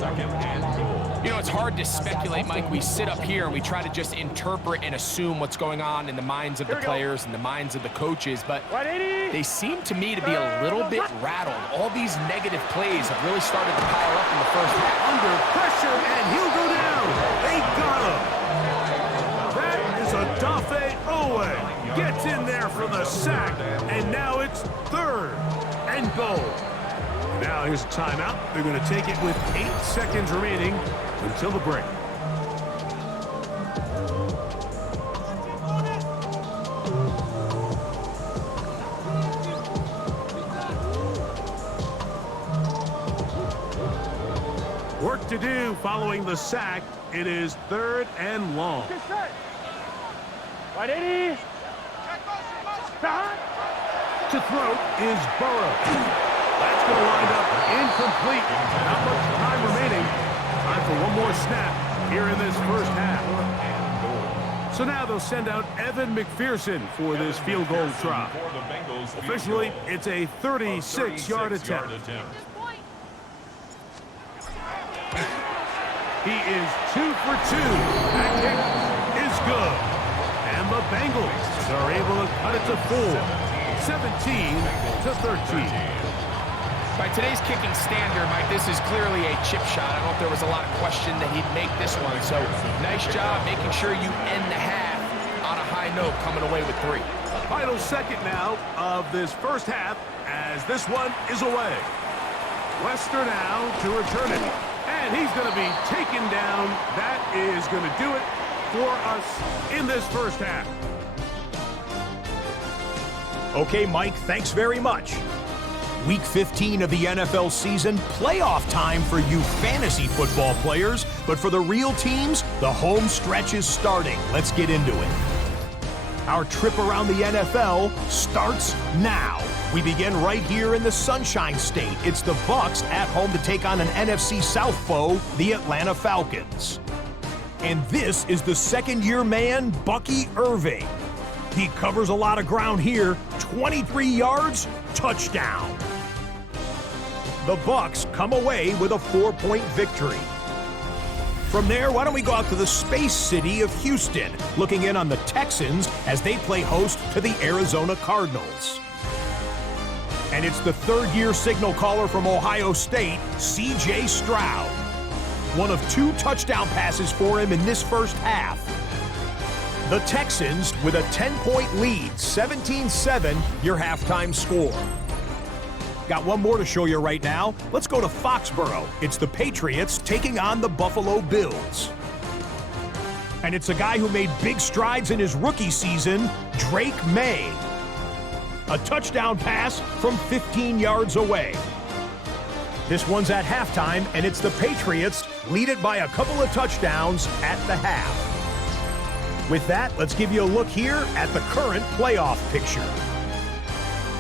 You know, it's hard to speculate, Mike. We sit up here and we try to just interpret and assume what's going on in the minds of the players and the minds of the coaches, but they seem to me to be a little bit rattled. All these negative plays have really started to pile up in the first half. Under pressure, and he'll go down. They got him. That is a Dafe Owe. Gets in there for the sack, and now it's third and goal. Now here's a timeout. They're going to take it with 8 seconds remaining until the break. Work to do following the sack. It is third and long. Right 80. To throw is Burrow. That's going to wind up incomplete. Not much time remaining. Time for one more snap here in this first half. So now they'll send out Evan McPherson for this field goal try. Officially, it's a 36-yard attempt. He is 2 for 2. That kick is good. And the Bengals are able to cut it to 4, 17-13. By today's kicking standard, Mike, this is clearly a chip shot. I don't know if there was a lot of question that he'd make this one. So nice job making sure you end the half on a high note, coming away with 3. Final second now of this first half as this one is away. Wester now to return it. And he's going to be taken down. That is going to do it for us in this first half. Okay, Mike, thanks very much. Week 15 of the NFL season, playoff time for you fantasy football players, but for the real teams, the home stretch is starting. Let's get into it. Our trip around the NFL starts now. We begin right here in the Sunshine State. It's the Bucs at home to take on an NFC South foe, the Atlanta Falcons. And this is the second-year man, Bucky Irving. He covers a lot of ground here, 23 yards, touchdown. The Bucs come away with a 4-point victory. From there, why don't we go out to the space city of Houston, looking in on the Texans as they play host to the Arizona Cardinals. And it's the third-year signal caller from Ohio State, C.J. Stroud. One of 2 touchdown passes for him in this first half. The Texans with a 10-point lead, 17-7, your halftime score. Got one more to show you right now. Let's go to Foxborough. It's the Patriots taking on the Buffalo Bills. And it's a guy who made big strides in his rookie season, Drake May. A touchdown pass from 15 yards away. This one's at halftime, and it's the Patriots lead it by a couple of touchdowns at the half. With that, let's give you a look here at the current playoff picture.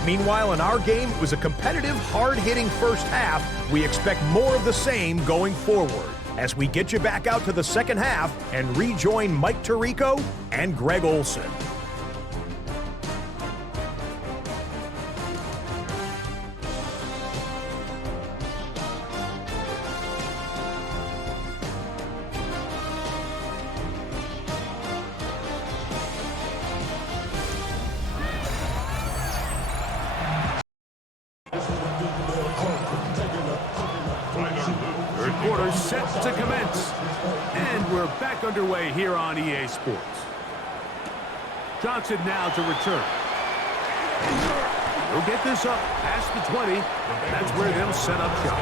Meanwhile, in our game, it was a competitive, hard-hitting first half. We expect more of the same going forward as we get you back out to the second half and rejoin Mike Tirico and Greg Olson. Third quarter set to commence. And we're back underway here on EA Sports. Johnson now to return. They'll get this up past the 20. That's where they'll set up shop.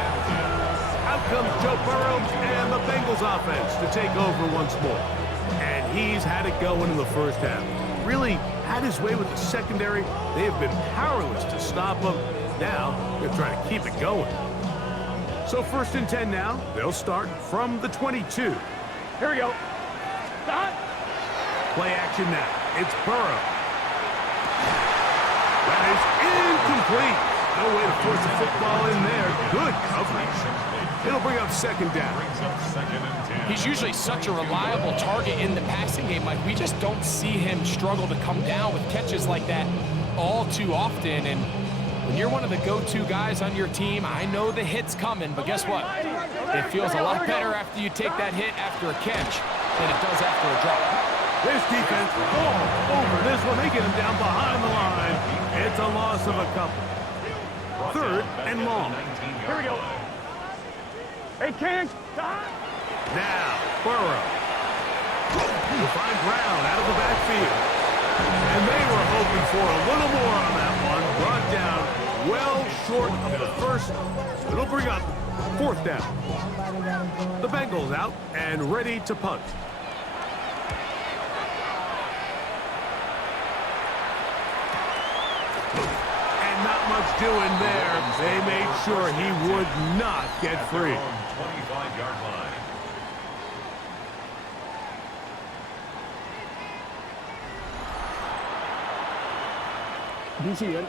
Out comes Joe Burrow and the Bengals offense to take over once more. And he's had it going in the first half. Really had his way with the secondary. They have been powerless to stop him. Now, they're trying to keep it going. So 1st and 10 now. They'll start from the 22. Here we go. Stop. Play action now. It's Burrow. That is incomplete. No way to force the football in there. Good coverage. It'll bring up 2nd down. He's usually such a reliable target in the passing game. Like, we just don't see him struggle to come down with catches like that all too often. And when you're one of the go-to guys on your team, I know the hit's coming, but guess what? It feels a lot better after you take that hit after a catch than it does after a drop. This defense all over this one. They get him down behind the line. It's a loss of a couple. 3rd and long. Here we go. Hey, King. Stop. Now, Burrow. To find Brown out of the backfield. And they were hoping for a little more on that one. Brought down well short of the first. It'll bring up 4th down. The Bengals out and ready to punt. And not much doing there. They made sure he would not get free. 25-yard line. DC, ready?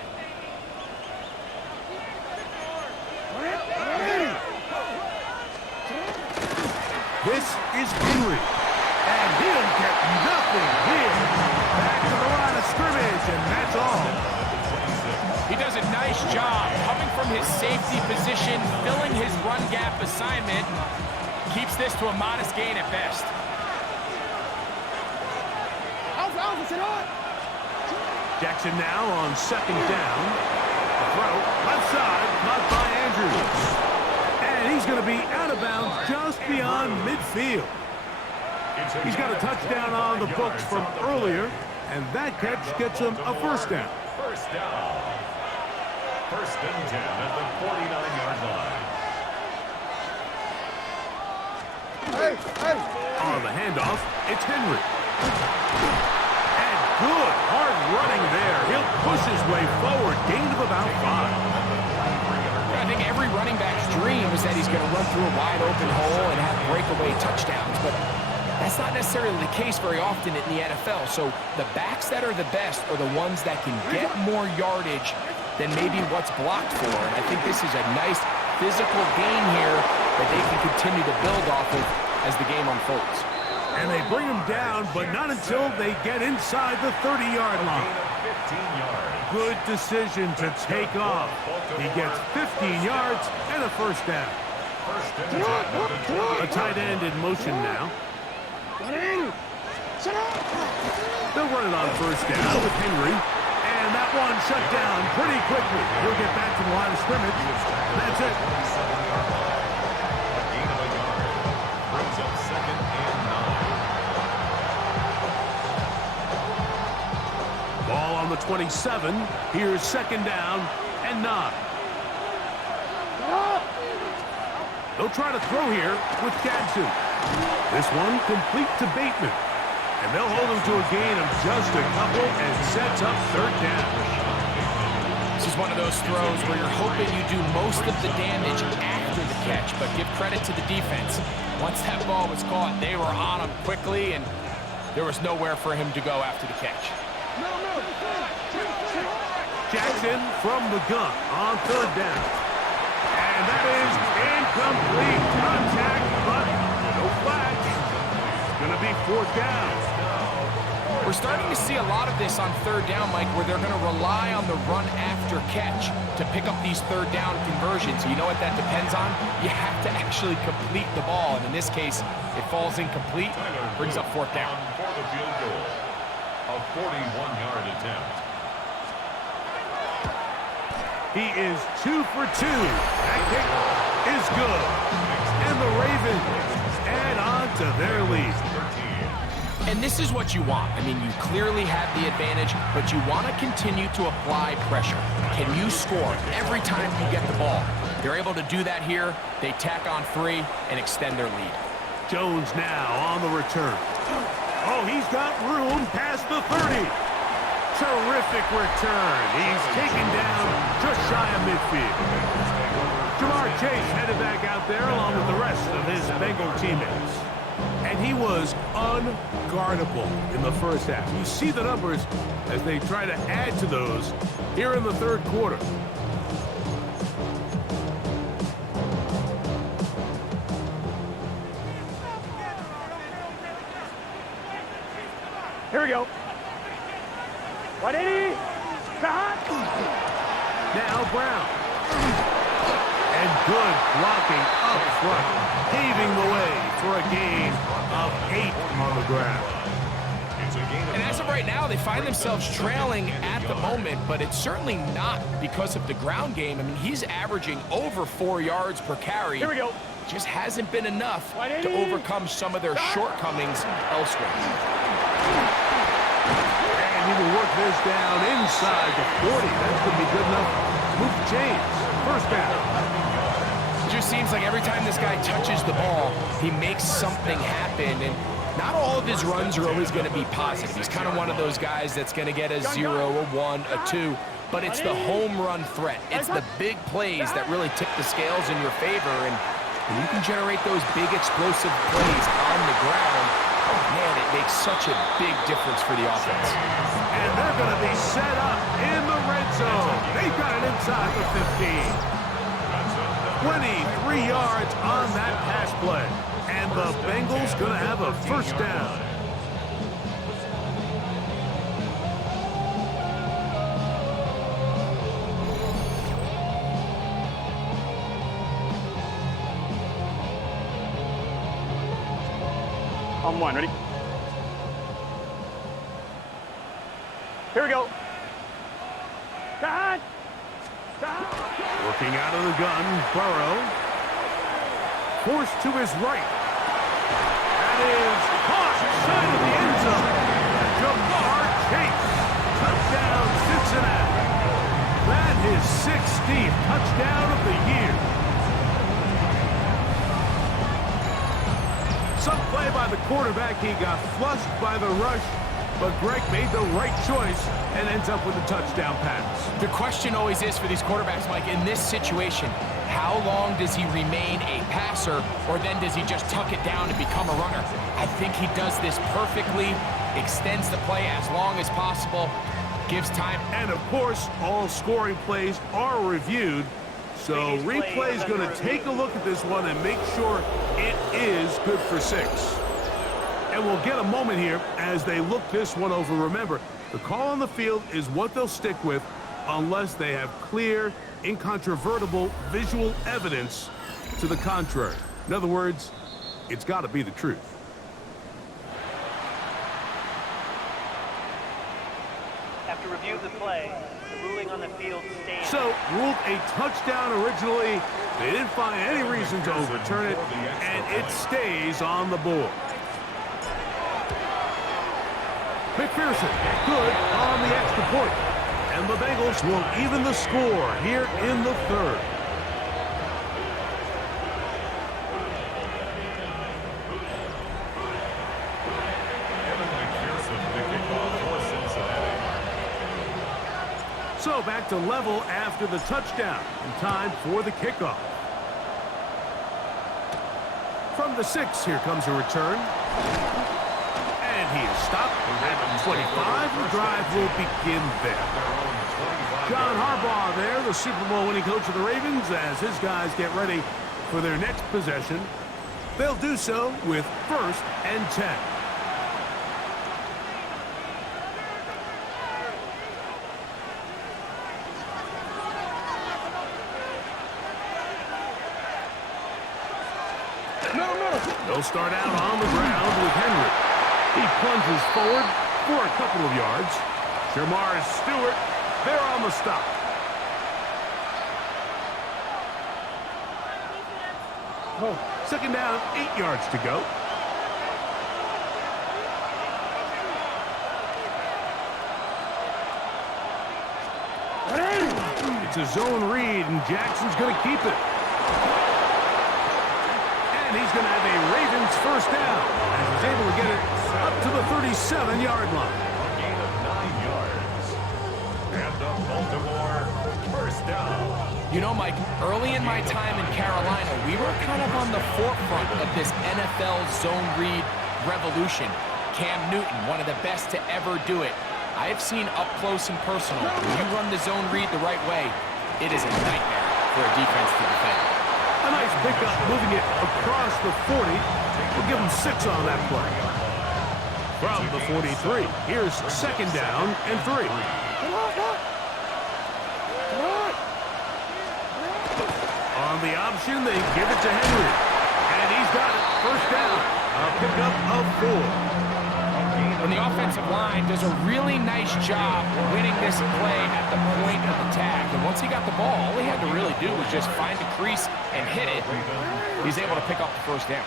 This is Henry. And he'll get nothing here. Back to the line of scrimmage, and that's all. He does a nice job coming from his safety position, filling his run gap assignment, keeps this to a modest gain at best. Jackson now on 2nd down. A throw, left side, caught by Andrews. And he's going to be out of bounds just beyond midfield. He's got a touchdown on the books from earlier, and that catch gets him a 1st down. 1st down. 1st and 10 at the 49-yard line. On the handoff, it's Henry. And good, hard running there. He'll push his way forward, gain of about 5. I think every running back's dream is that he's going to run through a wide open hole and have breakaway touchdowns, but that's not necessarily the case very often in the NFL. So the backs that are the best are the ones that can get more yardage than maybe what's blocked for. And I think this is a nice physical gain here that they can continue to build off of as the game unfolds. And they bring him down, but not until they get inside the 30-yard line. 15 yards. Good decision to take off. He gets 15 yards and a 1st down. 1st and 10 at the 20. A tight end in motion now. They'll run it on 1st down with Henry. And that one shut down pretty quickly. He'll get back to the line of scrimmage. That's it. A gain of a yard. Brings up 2nd and 9. Ball on the 27. Here's 2nd down and 9. They'll try to throw here with Gadsden. This one complete to Bateman. And they'll hold him to a gain of just a couple and sets up 3rd down. This is one of those throws where you're hoping you do most of the damage after the catch, but give credit to the defense. Once that ball was caught, they were on him quickly, and there was nowhere for him to go after the catch. Jackson from the gun on 3rd down. And that is incomplete. Contact, but no flag. It's going to be 4th down. We're starting to see a lot of this on 3rd down, Mike, where they're going to rely on the run after catch to pick up these 3rd down conversions. You know what that depends on? You have to actually complete the ball, and in this case, it falls incomplete, brings up 4th down. For the field goal. A 41-yard attempt. He is 2 for 2. That kick is good. And the Ravens add on to their lead. And this is what you want. I mean, you clearly have the advantage, but you want to continue to apply pressure. Can you score every time you get the ball? They're able to do that here. They tack on 3 and extend their lead. Jones now on the return. Oh, he's got room past the 30. Terrific return. He's taken down just shy of midfield. Jamar Chase headed back out there along with the rest of his Bengal teammates. And he was unguardable in the first half. You see the numbers as they try to add to those here in the third quarter. Here we go. 180. Now Brown. And good blocking up front, paving the way for a gain of 8 on the ground. And as of right now, they find themselves trailing at the moment, but it's certainly not because of the ground game. I mean, he's averaging over 4 yards per carry. Here we go. Just hasn't been enough to overcome some of their shortcomings elsewhere. And he will work this down inside the 40. That's going to be good enough to move the chains. First down. It just seems like every time this guy touches the ball, he makes something happen. And not all of his runs are always going to be positive. He's kind of one of those guys that's going to get a 0, a 1, a 2. But it's the home run threat. It's the big plays that really tip the scales in your favor. And when you can generate those big explosive plays on the ground, man, it makes such a big difference for the offense. And they're going to be set up in the red zone. They've got it inside the 15. 23 yards on that pass play. And the Bengals going to have a first down. On one, ready? Here we go. Working out of the gun, Burrow. Forced to his right. That is caught side of the end zone. Jamar Chase. Touchdown, Cincinnati. That is 16th touchdown of the year. Some play by the quarterback. He got flushed by the rush, but Greg made the right choice and ends up with a touchdown pass. The question always is for these quarterbacks, Mike, in this situation, how long does he remain a passer, or then does he just tuck it down and become a runner? I think he does this perfectly, extends the play as long as possible, gives time. And, of course, all scoring plays are reviewed. So replay is going to take a look at this one and make sure it is good for 6. And we'll get a moment here as they look this one over. Remember, the call on the field is what they'll stick with unless they have clear, incontrovertible visual evidence to the contrary. In other words, it's got to be the truth. After review of the play, the ruling on the field stands. So, ruled a touchdown originally. They didn't find any reason to overturn it, and it stays on the board. McPherson, good on the extra point. And the Bengals will even the score here in the third. So back to level after the touchdown. And time for the kickoff. From the 6, here comes a return. And he is stopped at 25. The drive will begin there. John Harbaugh there, the Super Bowl winning coach of the Ravens, as his guys get ready for their next possession. They'll do so with 1st and 10. They'll start out on the ground with Henry. He plunges forward for a couple of yards. Jamar Stewart there on the stop. Second down, 8 yards to go. It's a zone read, and Jackson's going to keep it. And he's going to have a Ravens first down as he's able to get it up to the 37-yard line. A gain of 9 yards. And the Baltimore first down. You know, Mike, early in my time in Carolina, we were kind of on the forefront of this NFL zone read revolution. Cam Newton, one of the best to ever do it. I have seen up close and personal, when you run the zone read the right way, it is a nightmare for a defense to defend. A nice pickup, moving it across the 40. We'll give him 6 on that play. From the 43, here's second down and 3. On the option, they give it to Henry. And he's got it. First down. A pickup of 4. And the offensive line does a really nice job winning this play at the point of attack. And once he got the ball, all he had to really do was just find the crease and hit it. He's able to pick up the first down.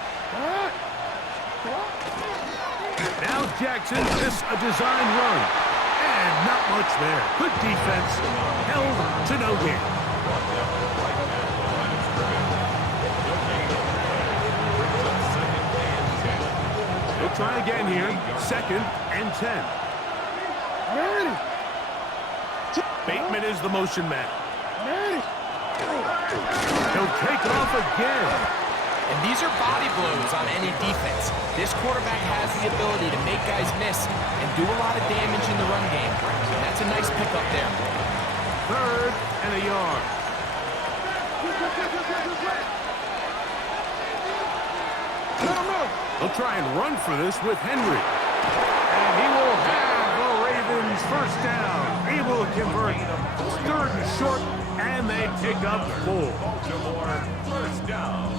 Now Jackson, this a designed run. And not much there. Good defense. Held to no gain. We'll try again here. Second and 10. Bateman is the motion man. He'll take off again. And these are body blows on any defense. This quarterback has the ability to make guys miss and do a lot of damage in the run game. And that's a nice pickup there. Third and a yard. They'll try and run for this with Henry. And he will have the Ravens first down. Able to convert. Third and short, and they pick up 4. Baltimore first down.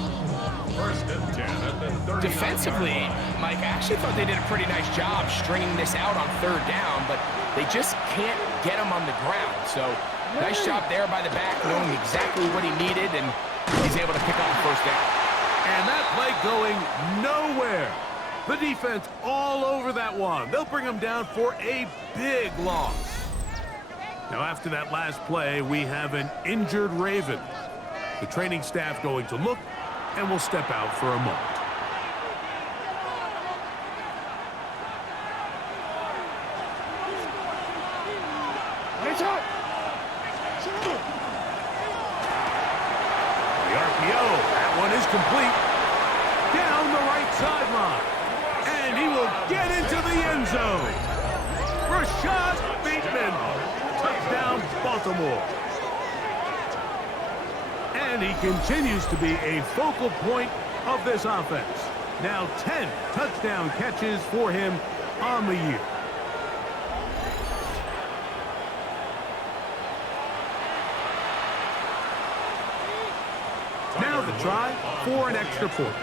First and 10 at the 30. Defensively, Mike, I actually thought they did a pretty nice job stringing this out on third down, but they just can't get him on the ground. So nice job there by the back, knowing exactly what he needed, and he's able to pick up the first down. And that play going nowhere. The defense all over that one. They'll bring him down for a big loss. Now, after that last play, we have an injured Raven. The training staff going to look, and will step out for a moment. The RPO, that one is complete. Down the right sideline. And he will get into the end zone. Rashad Bateman. Touchdown, Baltimore. And he continues to be a focal point of this offense. Now 10 touchdown catches for him on the year. Now the try for an extra point.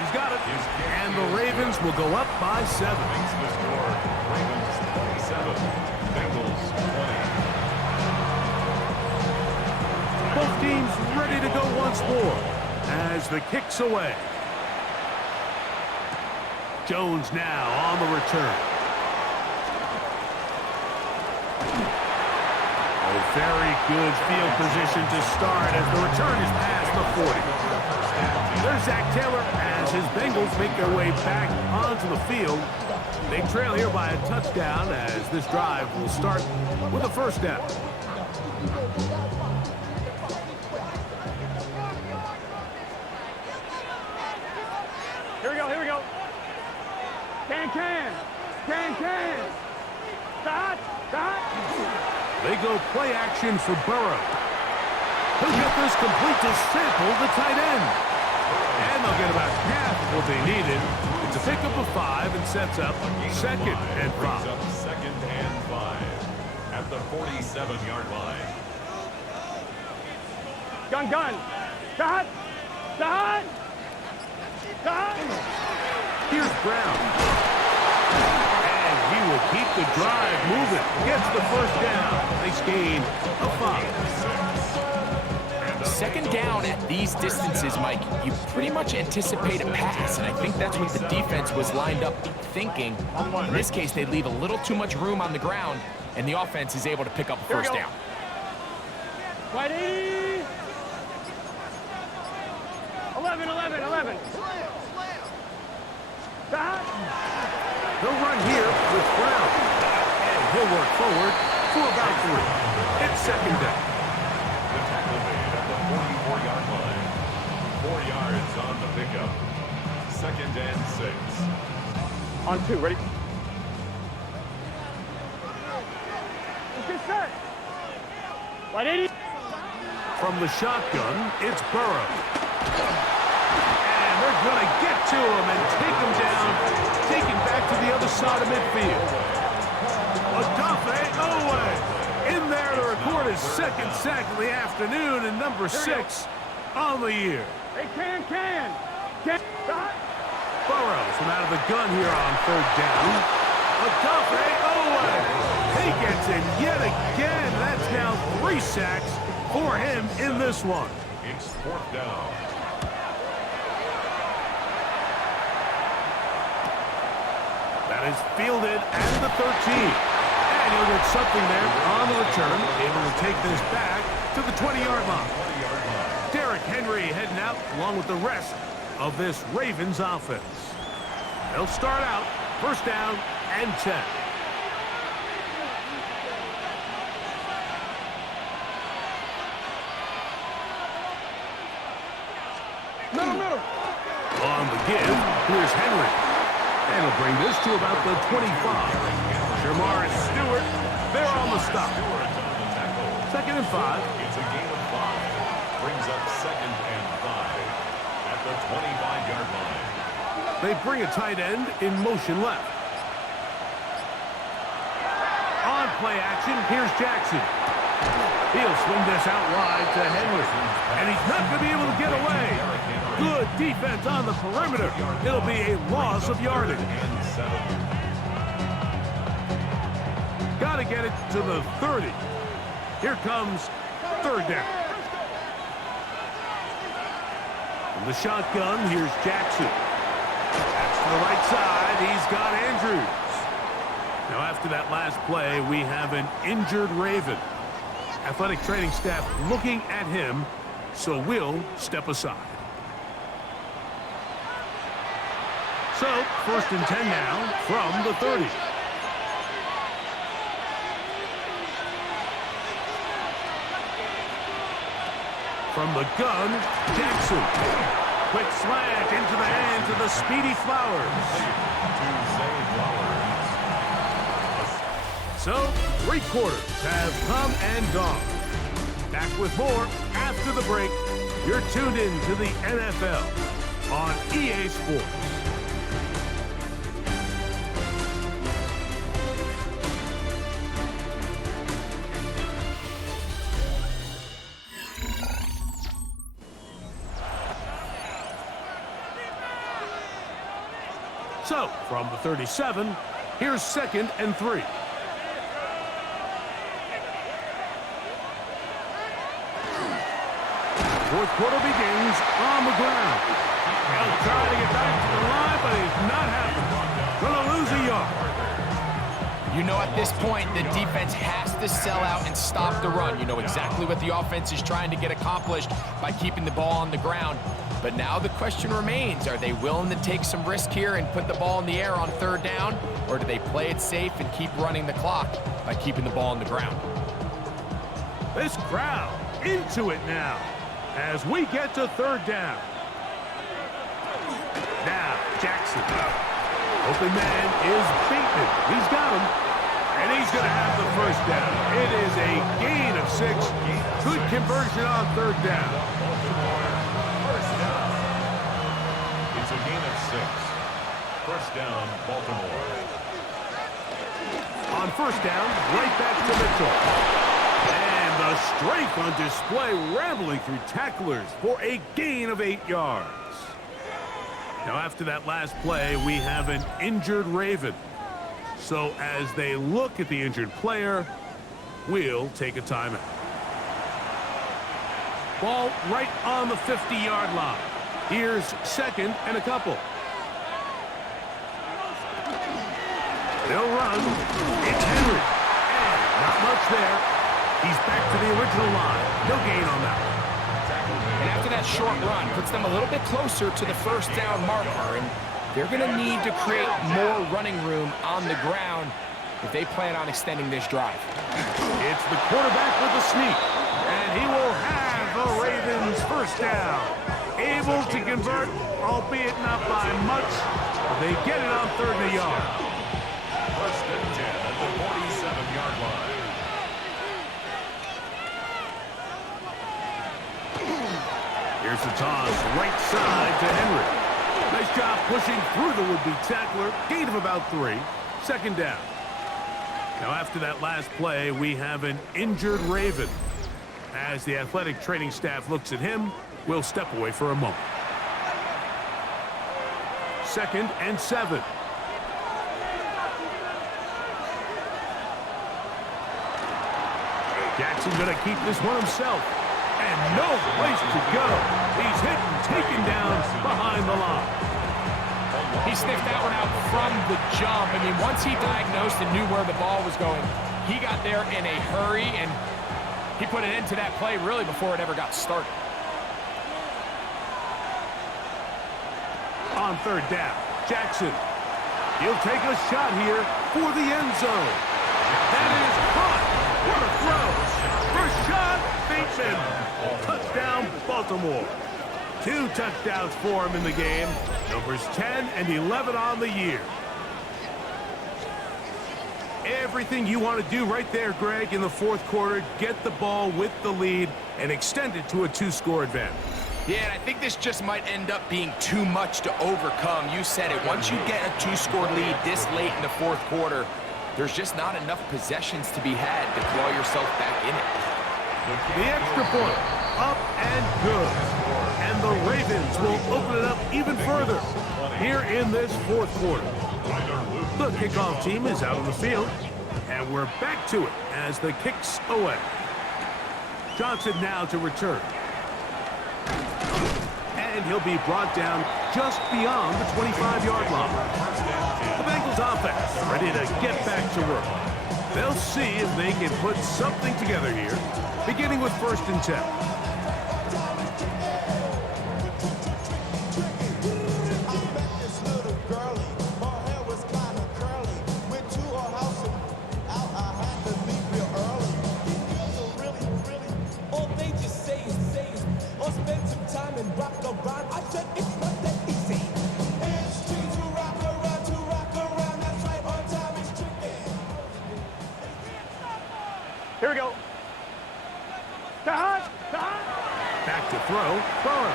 He's got it. And the Ravens will go up by 7. The score, Ravens 27, Bengals 20. Both teams ready to go once more as the kick's away. Jones now on the return. A very good field position to start as the return is past the 40. There's Zach Taylor as his Bengals make their way back onto the field. They trail here by a touchdown as this drive will start with a first down. Here we go, here we go. Can. Start. They go play action for Burrow. He'll get this complete to Sample, the tight end. And they'll get about half of what they needed. It's a pickup of 5 and sets up second and 5. Brings up second and 5 at the 47-yard line. Gun. Start. Here's Brown. And he will keep the drive moving. Gets the first down. Nice gain of 5. Second down at these distances, Mike, you pretty much anticipate a pass, and I think that's what the defense was lined up thinking. In this case, they leave a little too much room on the ground, and the offense is able to pick up a first down. Ready? 11. Start. He'll run here with Brown. And he'll work forward for about 3. It's second down. The tackle made at the 44-yard line. 4 yards on the pickup. Second and 6. On 2, ready? Let's get set. 180. From the shotgun, it's Burrow. And they're going to get to him and take him down, take him back to the other side of midfield. Odafe Owe in there to record his second sack of the afternoon and number 6 on the year. Hey, can. Burrows from out of the gun here on third down. Odafe Owe. He gets it yet again. That's now 3 sacks for him in this one. It's 4th down. That is fielded at the 13. And he'll get something there on the return, able to take this back to the 20-yard line. Derrick Henry heading out along with the rest of this Ravens offense. They'll start out first down and 10. Middle. On the give, here's Henry. And he'll bring this to about the 25. Shamar Stewart, they're on the stop. Second and 5. It's a gain of 5. Brings up second and 5 at the 25-yard line. They bring a tight end in motion left. On play action, here's Jackson. He'll swing this out wide to Henry. And he's not going to be able to get away. Good defense on the perimeter. It'll be a loss of yardage. Got to get it to the 30. Here comes third down. From the shotgun, here's Jackson. That's to the right side. He's got Andrews. Now after that last play, we have an injured Raven. Athletic training staff looking at him, so we'll step aside. So, first and 10 now from the 30. From the gun, Jackson. Quick slant into the hands of the speedy Flowers. So, 3 quarters have come and gone. Back with more after the break. You're tuned in to the NFL on EA Sports. So, from the 37, here's second and 3. Fourth quarter begins on the ground. He'll try to get back to the line, but he's not happening. Gonna lose a yard. You know, at this point, the defense has to sell out and stop the run. You know exactly what the offense is trying to get accomplished by keeping the ball on the ground. But now the question remains, are they willing to take some risk here and put the ball in the air on third down? Or do they play it safe and keep running the clock by keeping the ball on the ground? This crowd into it now as we get to third down. Now, Jackson. Open man is Bateman. He's got him. And he's going to have the first down. It is a gain of 6. Good conversion on third down. It's a gain of 6. First down, Baltimore. On first down, right back to Mitchell. And the strength on display, rambling through tacklers for a gain of 8 yards. Now after that last play, we have an injured Raven. So as they look at the injured player, we'll take a timeout. Ball right on the 50-yard line. Here's second and a couple. They'll run. It's Henry. And not much there. He's back to the original line. No gain on that one. And after that short run, puts them a little bit closer to the first down marker. And they're going to need to create more running room on the ground if they plan on extending this drive. It's the quarterback with the sneak, and he will have the Ravens first down. Able to convert, albeit not by much, but they get it on 3rd and a yard. First and 10 at the 47-yard line. Here's the toss, right side to Henry. Nice job pushing through the would-be tackler. Gain of about 3. 2nd down. Now after that last play, we have an injured Raven. As the athletic training staff looks at him, we'll step away for a moment. 2nd and 7. Jackson going to keep this one himself. And no place to go. He's hit and taken down behind the line. He sniffed that one out from the jump. I mean, once he diagnosed and knew where the ball was going, he got there in a hurry, and he put an end to that play really before it ever got started. On 3rd down, Jackson. He'll take a shot here for the end zone. That is caught. What a throw. First shot, Bateman. Touchdown, Baltimore. 2 touchdowns for him in the game. Numbers 10 and 11 on the year. Everything you want to do right there, Greg, in the 4th quarter. Get the ball with the lead and extend it to a 2-score advantage. Yeah, and I think this just might end up being too much to overcome. You said it. Once you get a 2-score lead this late in the 4th quarter, there's just not enough possessions to be had to claw yourself back in it. The extra point, up and good. And the Ravens will open it up even further here in this 4th quarter. The kickoff team is out on the field, and we're back to it as the kick's away. Johnson now to return. And he'll be brought down just beyond the 25-yard line. The Bengals offense ready to get back to work. They'll see if they can put something together here, beginning with 1st and 10. Here we go. Back to throw, Burrow.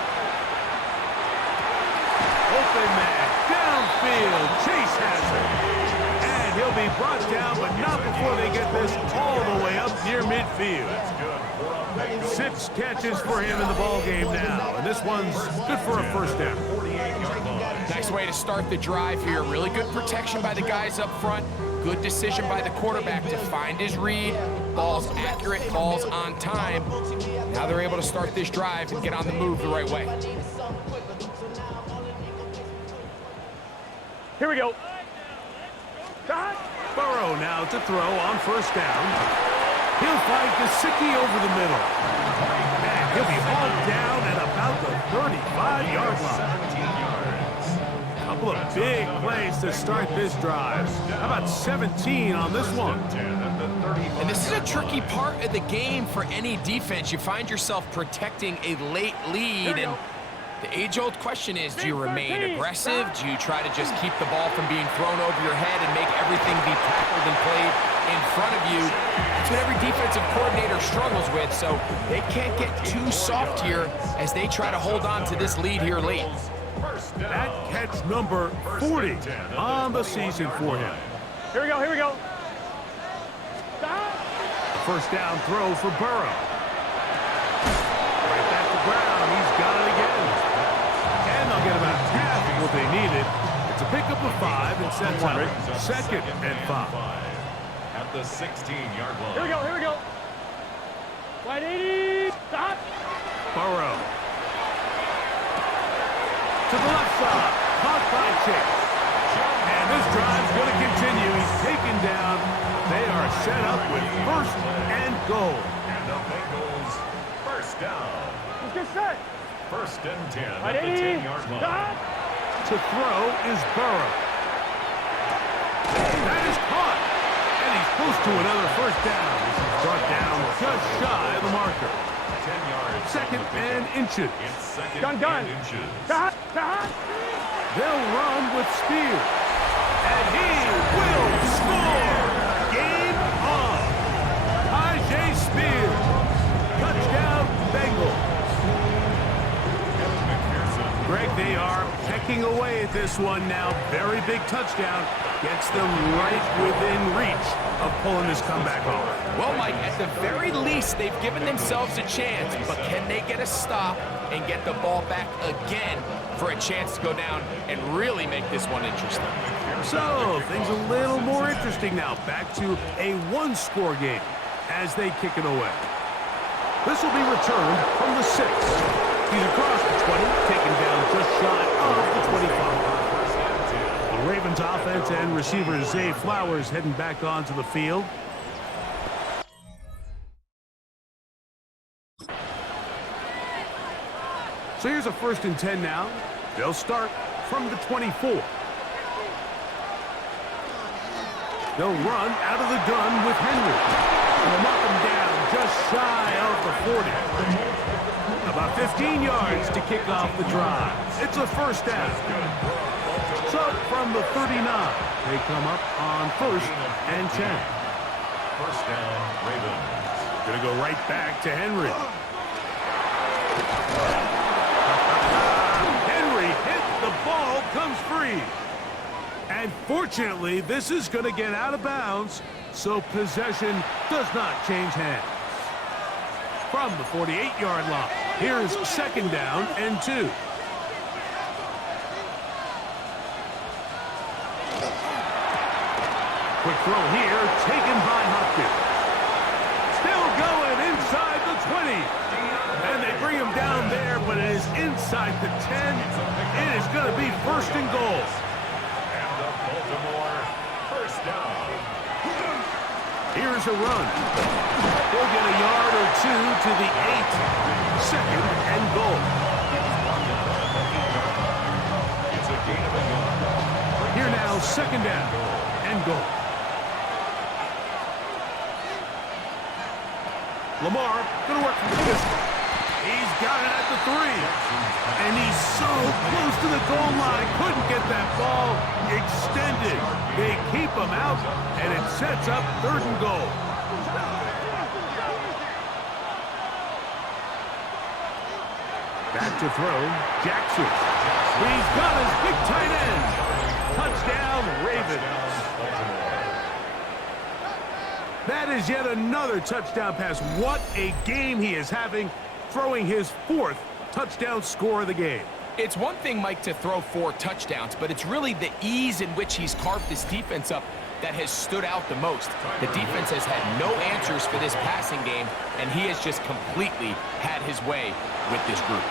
Open man, downfield, Chase has it. And he'll be brought down, but not before they get this all the way up near midfield. 6 catches for him in the ball game now, and this one's good for a 1st down. Nice way to start the drive here. Really good protection by the guys up front. Good decision by the quarterback to find his read. Ball's accurate, ball's on time. Now they're able to start this drive and get on the move the right way. Here we go. Burrow now to throw on 1st down. He'll find Gesicki over the middle. And he'll be hauled down at about the 35-yard line. Couple of big plays to start this drive. How about 17 on this one? And this is a tricky part of the game for any defense. You find yourself protecting a late lead, and the age-old question is, do you remain aggressive? Do you try to just keep the ball from being thrown over your head and make everything be tackled and played in front of you? That's what every defensive coordinator struggles with, so they can't get too soft here as they try to hold on to this lead here late. That catch number 40 on the season for him. Here we go, here we go. 1st down throw for Burrow. Right back to Brown. He's got it again. And they'll get about half of what they needed. It's a pickup of 5 and sets up 2nd and 5. At the 16-yard line. Here we go, here we go. 180. Stop. Burrow. To the left side. Caught by Chase. And this drive's going to continue. He's taken down. They are set up with 1st and goal. And the Bengals 1st down. Let's get set. 1st and 10 at the 180. 10-yard line. Stop. To throw is Burrow. That is caught. And he's close to another first down. This is brought down just shy of the marker. 10 yards. Second and inches. It's second Done. and inches. They'll run with Spear. And he will score. Game on. Tajay Spear. Touchdown, Bengals. Greg, they are pecking away at this one now. Very big touchdown. Gets them right within reach of pulling this comeback off. Well, Mike, at the very least, they've given themselves a chance, but can they get a stop and get the ball back again for a chance to go down and really make this one interesting? So, things a little more interesting now. Back to a one-score game as they kick it away. This will be returned from the 6. He's across the 20, taken down just shy of the 25. The Ravens offense and receiver Zay Flowers heading back onto the field. So here's a 1st and 10 now. They'll start from the 24. They'll run out of the gun with Henry. They'll knock him down just shy of the 40. About 15 yards to kick off the drive. It's a first down. So from the 39, they come up on 1st and 10. First down, Ravens. Gonna go right back to Henry. Henry hit, the ball comes free. And fortunately, this is going to get out of bounds, so possession does not change hands. From the 48-yard line, here's 2nd down and 2. Quick throw here, taken by Hopkins. Still going inside the 20. And they bring him down there, but it is inside the 10. It is going to be 1st and goal. And the Baltimore first down. Here's a run. They'll get a yard or 2 to the 8. 2nd and goal. It's a gain of a yard. Here now, 2nd down and goal. Lamar going to work from the distance. He's got it at the 3. And he's so close to the goal line. Couldn't get that ball extended. They keep him out, and it sets up 3rd and goal. Back to throw. Jackson. He's got his big tight end. Touchdown, Ravens. That is yet another touchdown pass. What a game he is having, throwing his 4th touchdown score of the game. It's one thing, Mike, to throw 4 touchdowns, but it's really the ease in which he's carved this defense up that has stood out the most. The defense has had no answers for this passing game, and he has just completely had his way with this group.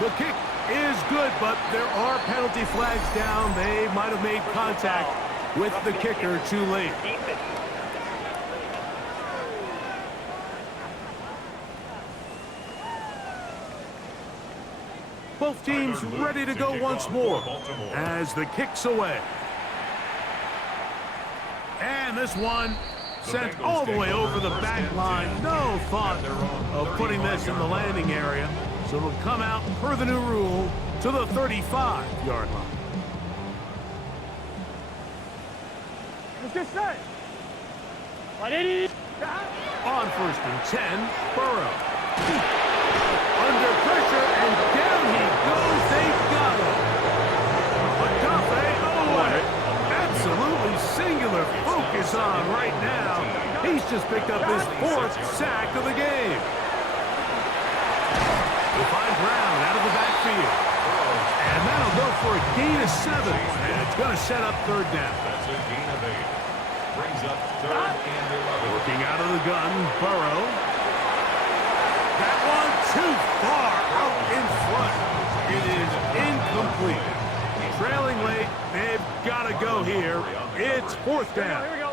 The kick is good, but there are penalty flags down. They might have made contact with the kicker too late. Both teams ready to go once more as the kick's away. And this one sent all the way over the back line. No thought of putting this in the landing area. So it'll come out per the new rule to the 35-yard line. Let's get set. 180. On 1st and 10, Burrow. Under pressure, and down he goes. They got him. Owen, absolutely singular focus on right now. He's just picked up his 4th sack of the game. They find Brown out of the backfield. And that'll go for a gain of 7. And it's going to set up 3rd down. That's a gain of 8. Brings up 3rd and 11. Working out of the gun, Burrow. That one too far out in front. It is incomplete. Trailing late, they've got to go here. It's 4th down. Here we go.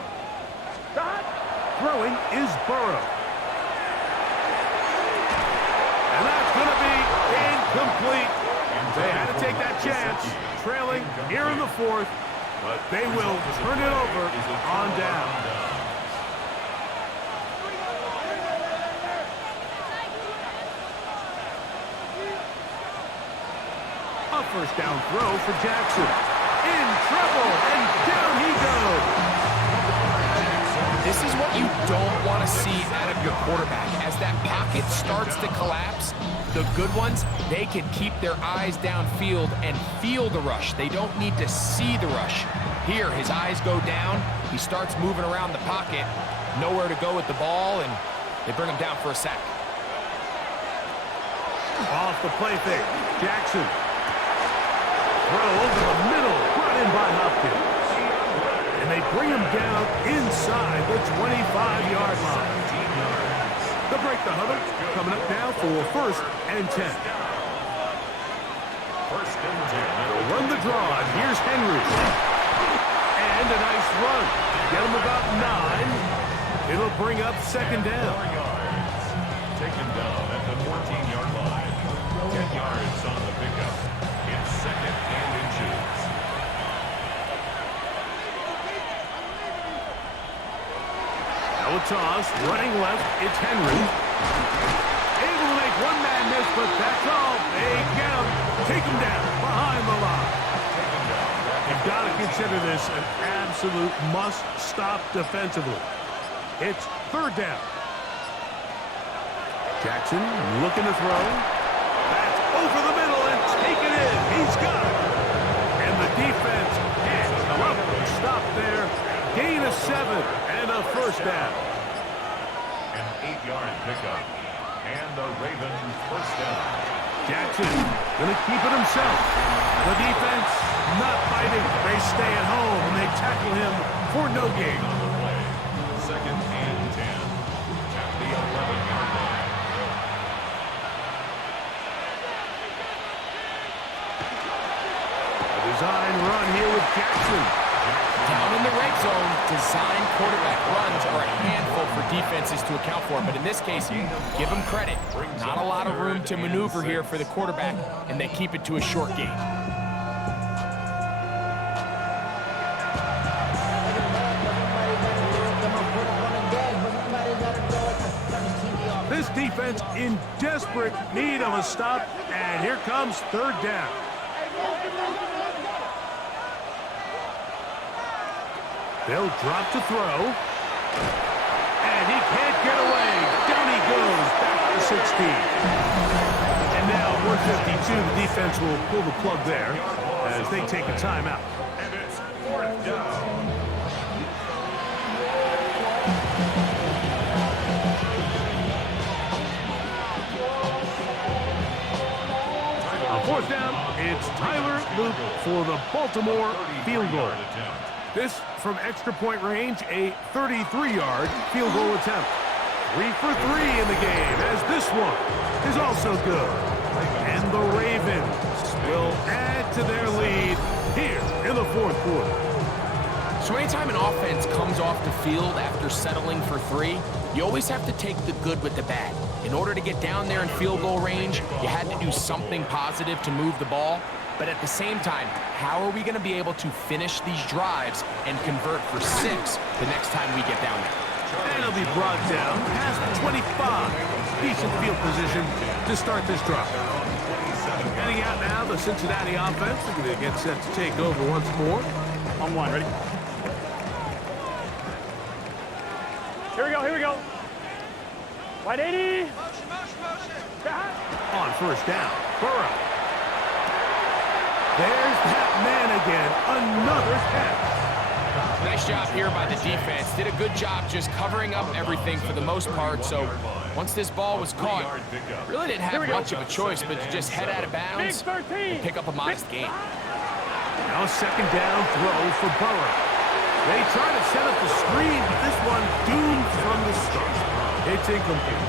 Throwing is Burrow. And that's going to be incomplete. They had to take that chance, trailing here in the fourth, but they will turn it over on down. A first down throw for Jackson. In trouble, and down he goes. This is what you don't want to see out of your quarterback. As that pocket starts to collapse, the good ones, they can keep their eyes downfield and feel the rush. They don't need to see the rush. Here, his eyes go down. He starts moving around the pocket. Nowhere to go with the ball, and they bring him down for a sack. Off the play fake. Jackson. Throw over the middle. Brought in by Hopkins. And they bring him down inside the 25-yard line. They'll break the huddle. Coming up now for first and 10. They'll run the draw. And here's Henry. And a nice run. Get him about 9. It'll bring up second down. Taken down at the 14-yard line. 10 yards on the pickup. It's second and inches. Now a toss, running left, it's Henry. Able to make one man miss, but that's all. They get him, take him down behind the line. You've got to consider this an absolute must-stop defensively. It's third down. Jackson looking to throw. That's over the middle and taken in. He's got it. And the defense can't stop there. Gain of 7 and a first down. An 8-yard pickup. And the Ravens first down. Jackson going to keep it himself. The defense not fighting. They stay at home and they tackle him for no gain. On the play. Second and 10. At the 11-yard line. Design run here with Jackson. Down in the red zone, design quarterback runs are a handful for defenses to account for. But in this case, give them credit. Not a lot of room to maneuver here for the quarterback, and they keep it to a short gain. This defense in desperate need of a stop, and here comes third down. They'll drop to throw. And he can't get away. Down he goes, back to 16. And now 152, the defense will pull the plug there as they take a timeout. And it's fourth down. On fourth down, it's Tyler Luke for the Baltimore field goal. This from extra point range, a 33-yard field goal attempt. 3 for 3 in the game, as this one is also good. And the Ravens will add to their lead here in the fourth quarter. So anytime an offense comes off the field after settling for 3, you always have to take the good with the bad. In order to get down there in field goal range, you had to do something positive to move the ball. But at the same time, how are we going to be able to finish these drives and convert for 6 the next time we get down there? And it'll be brought down past the 25. Decent field position to start this drive. Heading out now, the Cincinnati offense. They're going to get set to take over once more. On 1, ready? Here we go. Wide 80. On first down, Burrow. There's that man again. Another catch. Nice job here by the defense. Did a good job just covering up everything for the most part. So once this ball was caught, really didn't have much of a choice but to just head out of bounds and pick up a modest gain. Now a second down throw for Burrow. They try to set up the screen, but this one doomed from the start. It's incomplete.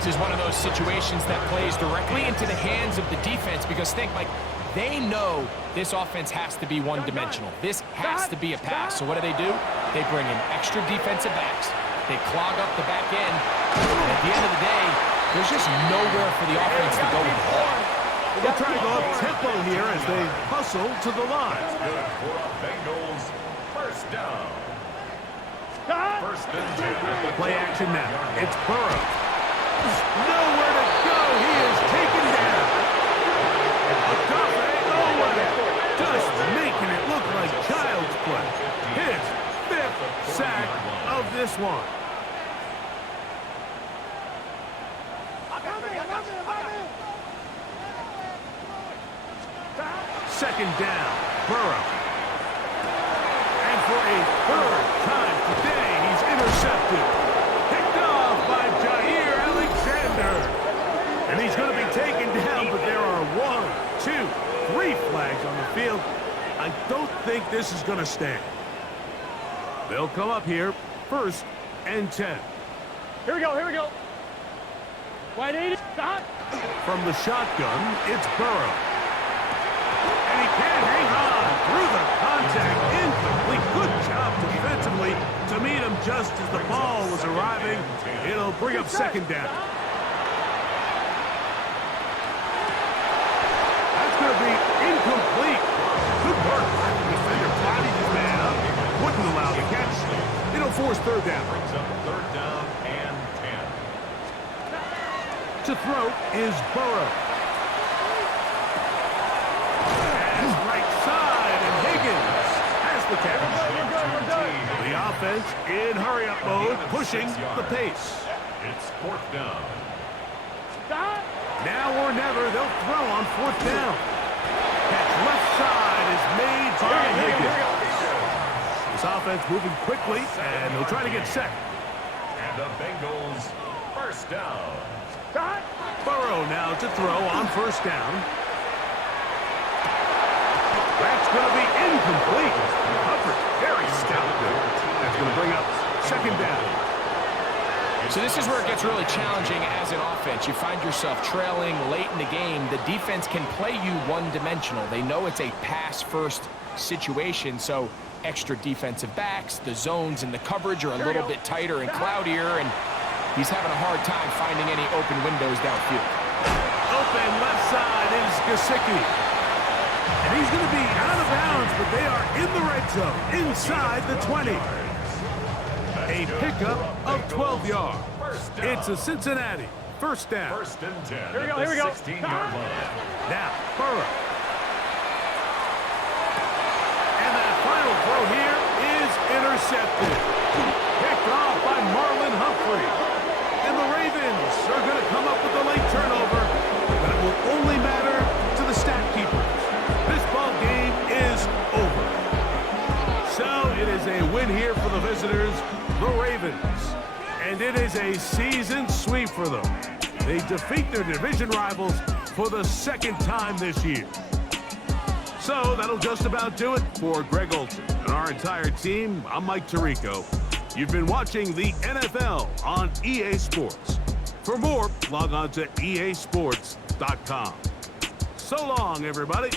This is one of those situations that plays directly into the hands of the defense because think, like, they know this offense has to be one-dimensional. This has to be a pass. So what do? They bring in extra defensive backs. They clog up the back end. And at the end of the day, there's just nowhere for the offense to go with the ball. They'll try to go up tempo here as they hustle to the line. Good for a Bengals first down. First and 10 at the Play action now. It's Burrow. Nowhere to go. He is taken down. Just making it look like child's play. His 5th sack of this one. Second down, Burrow. And for a 3rd time today, he's intercepted. Picked off by Jair Alexander. And he's going to be taken down, but there are 1, 2, 3 flags on the field. I don't think this is going to stand. They'll come up here, 1st and 10. Here we go. 180, stop. From the shotgun, it's Burrow. And he can't hang on through the contact. Incomplete. Good job defensively to meet him just as the ball was arriving. It'll bring up 2nd down. That's going to be incomplete. Good work by the defender. Bodied his man up. Wouldn't allow the catch. It'll force 3rd down. brings up 3rd down and 10. To throw is Burrow. Pass right side, and Higgins has the catch. The offense in hurry-up mode, pushing the pace. It's 4th down. Now or never, they'll throw on 4th down. Catch left side is made by Higgins. This offense moving quickly, and they'll try to get set. And the Bengals first down. Burrow now to throw on 1st down. That's going to be incomplete. Coverage very stout there. That's going to bring up 2nd down. So this is where it gets really challenging as an offense. You find yourself trailing late in the game. The defense can play you one-dimensional. They know it's a pass-first situation, so extra defensive backs, the zones and the coverage are a little bit tighter and cloudier, and he's having a hard time finding any open windows downfield. Open left side is Gesicki. And he's going to be out of bounds, but they are in the red zone, inside the 20. A pickup of 12 yards. It's a Cincinnati 1st down. 1st and 10 Here we go. at the 16-yard line. Now, Burrow. And that final throw here is intercepted. Picked off by Marlon Humphrey. And the Ravens are going to come up with a late turnover, but it will only matter to the stat keepers. This ball game is over. So it is a win here for the visitors, the Ravens. And it is a season sweep for them. They defeat their division rivals for the 2nd time this year. So that'll just about do it for Greg Olson and our entire team. I'm Mike Tirico. You've been watching the NFL on EA Sports. For more, log on to easports.com. So long, everybody.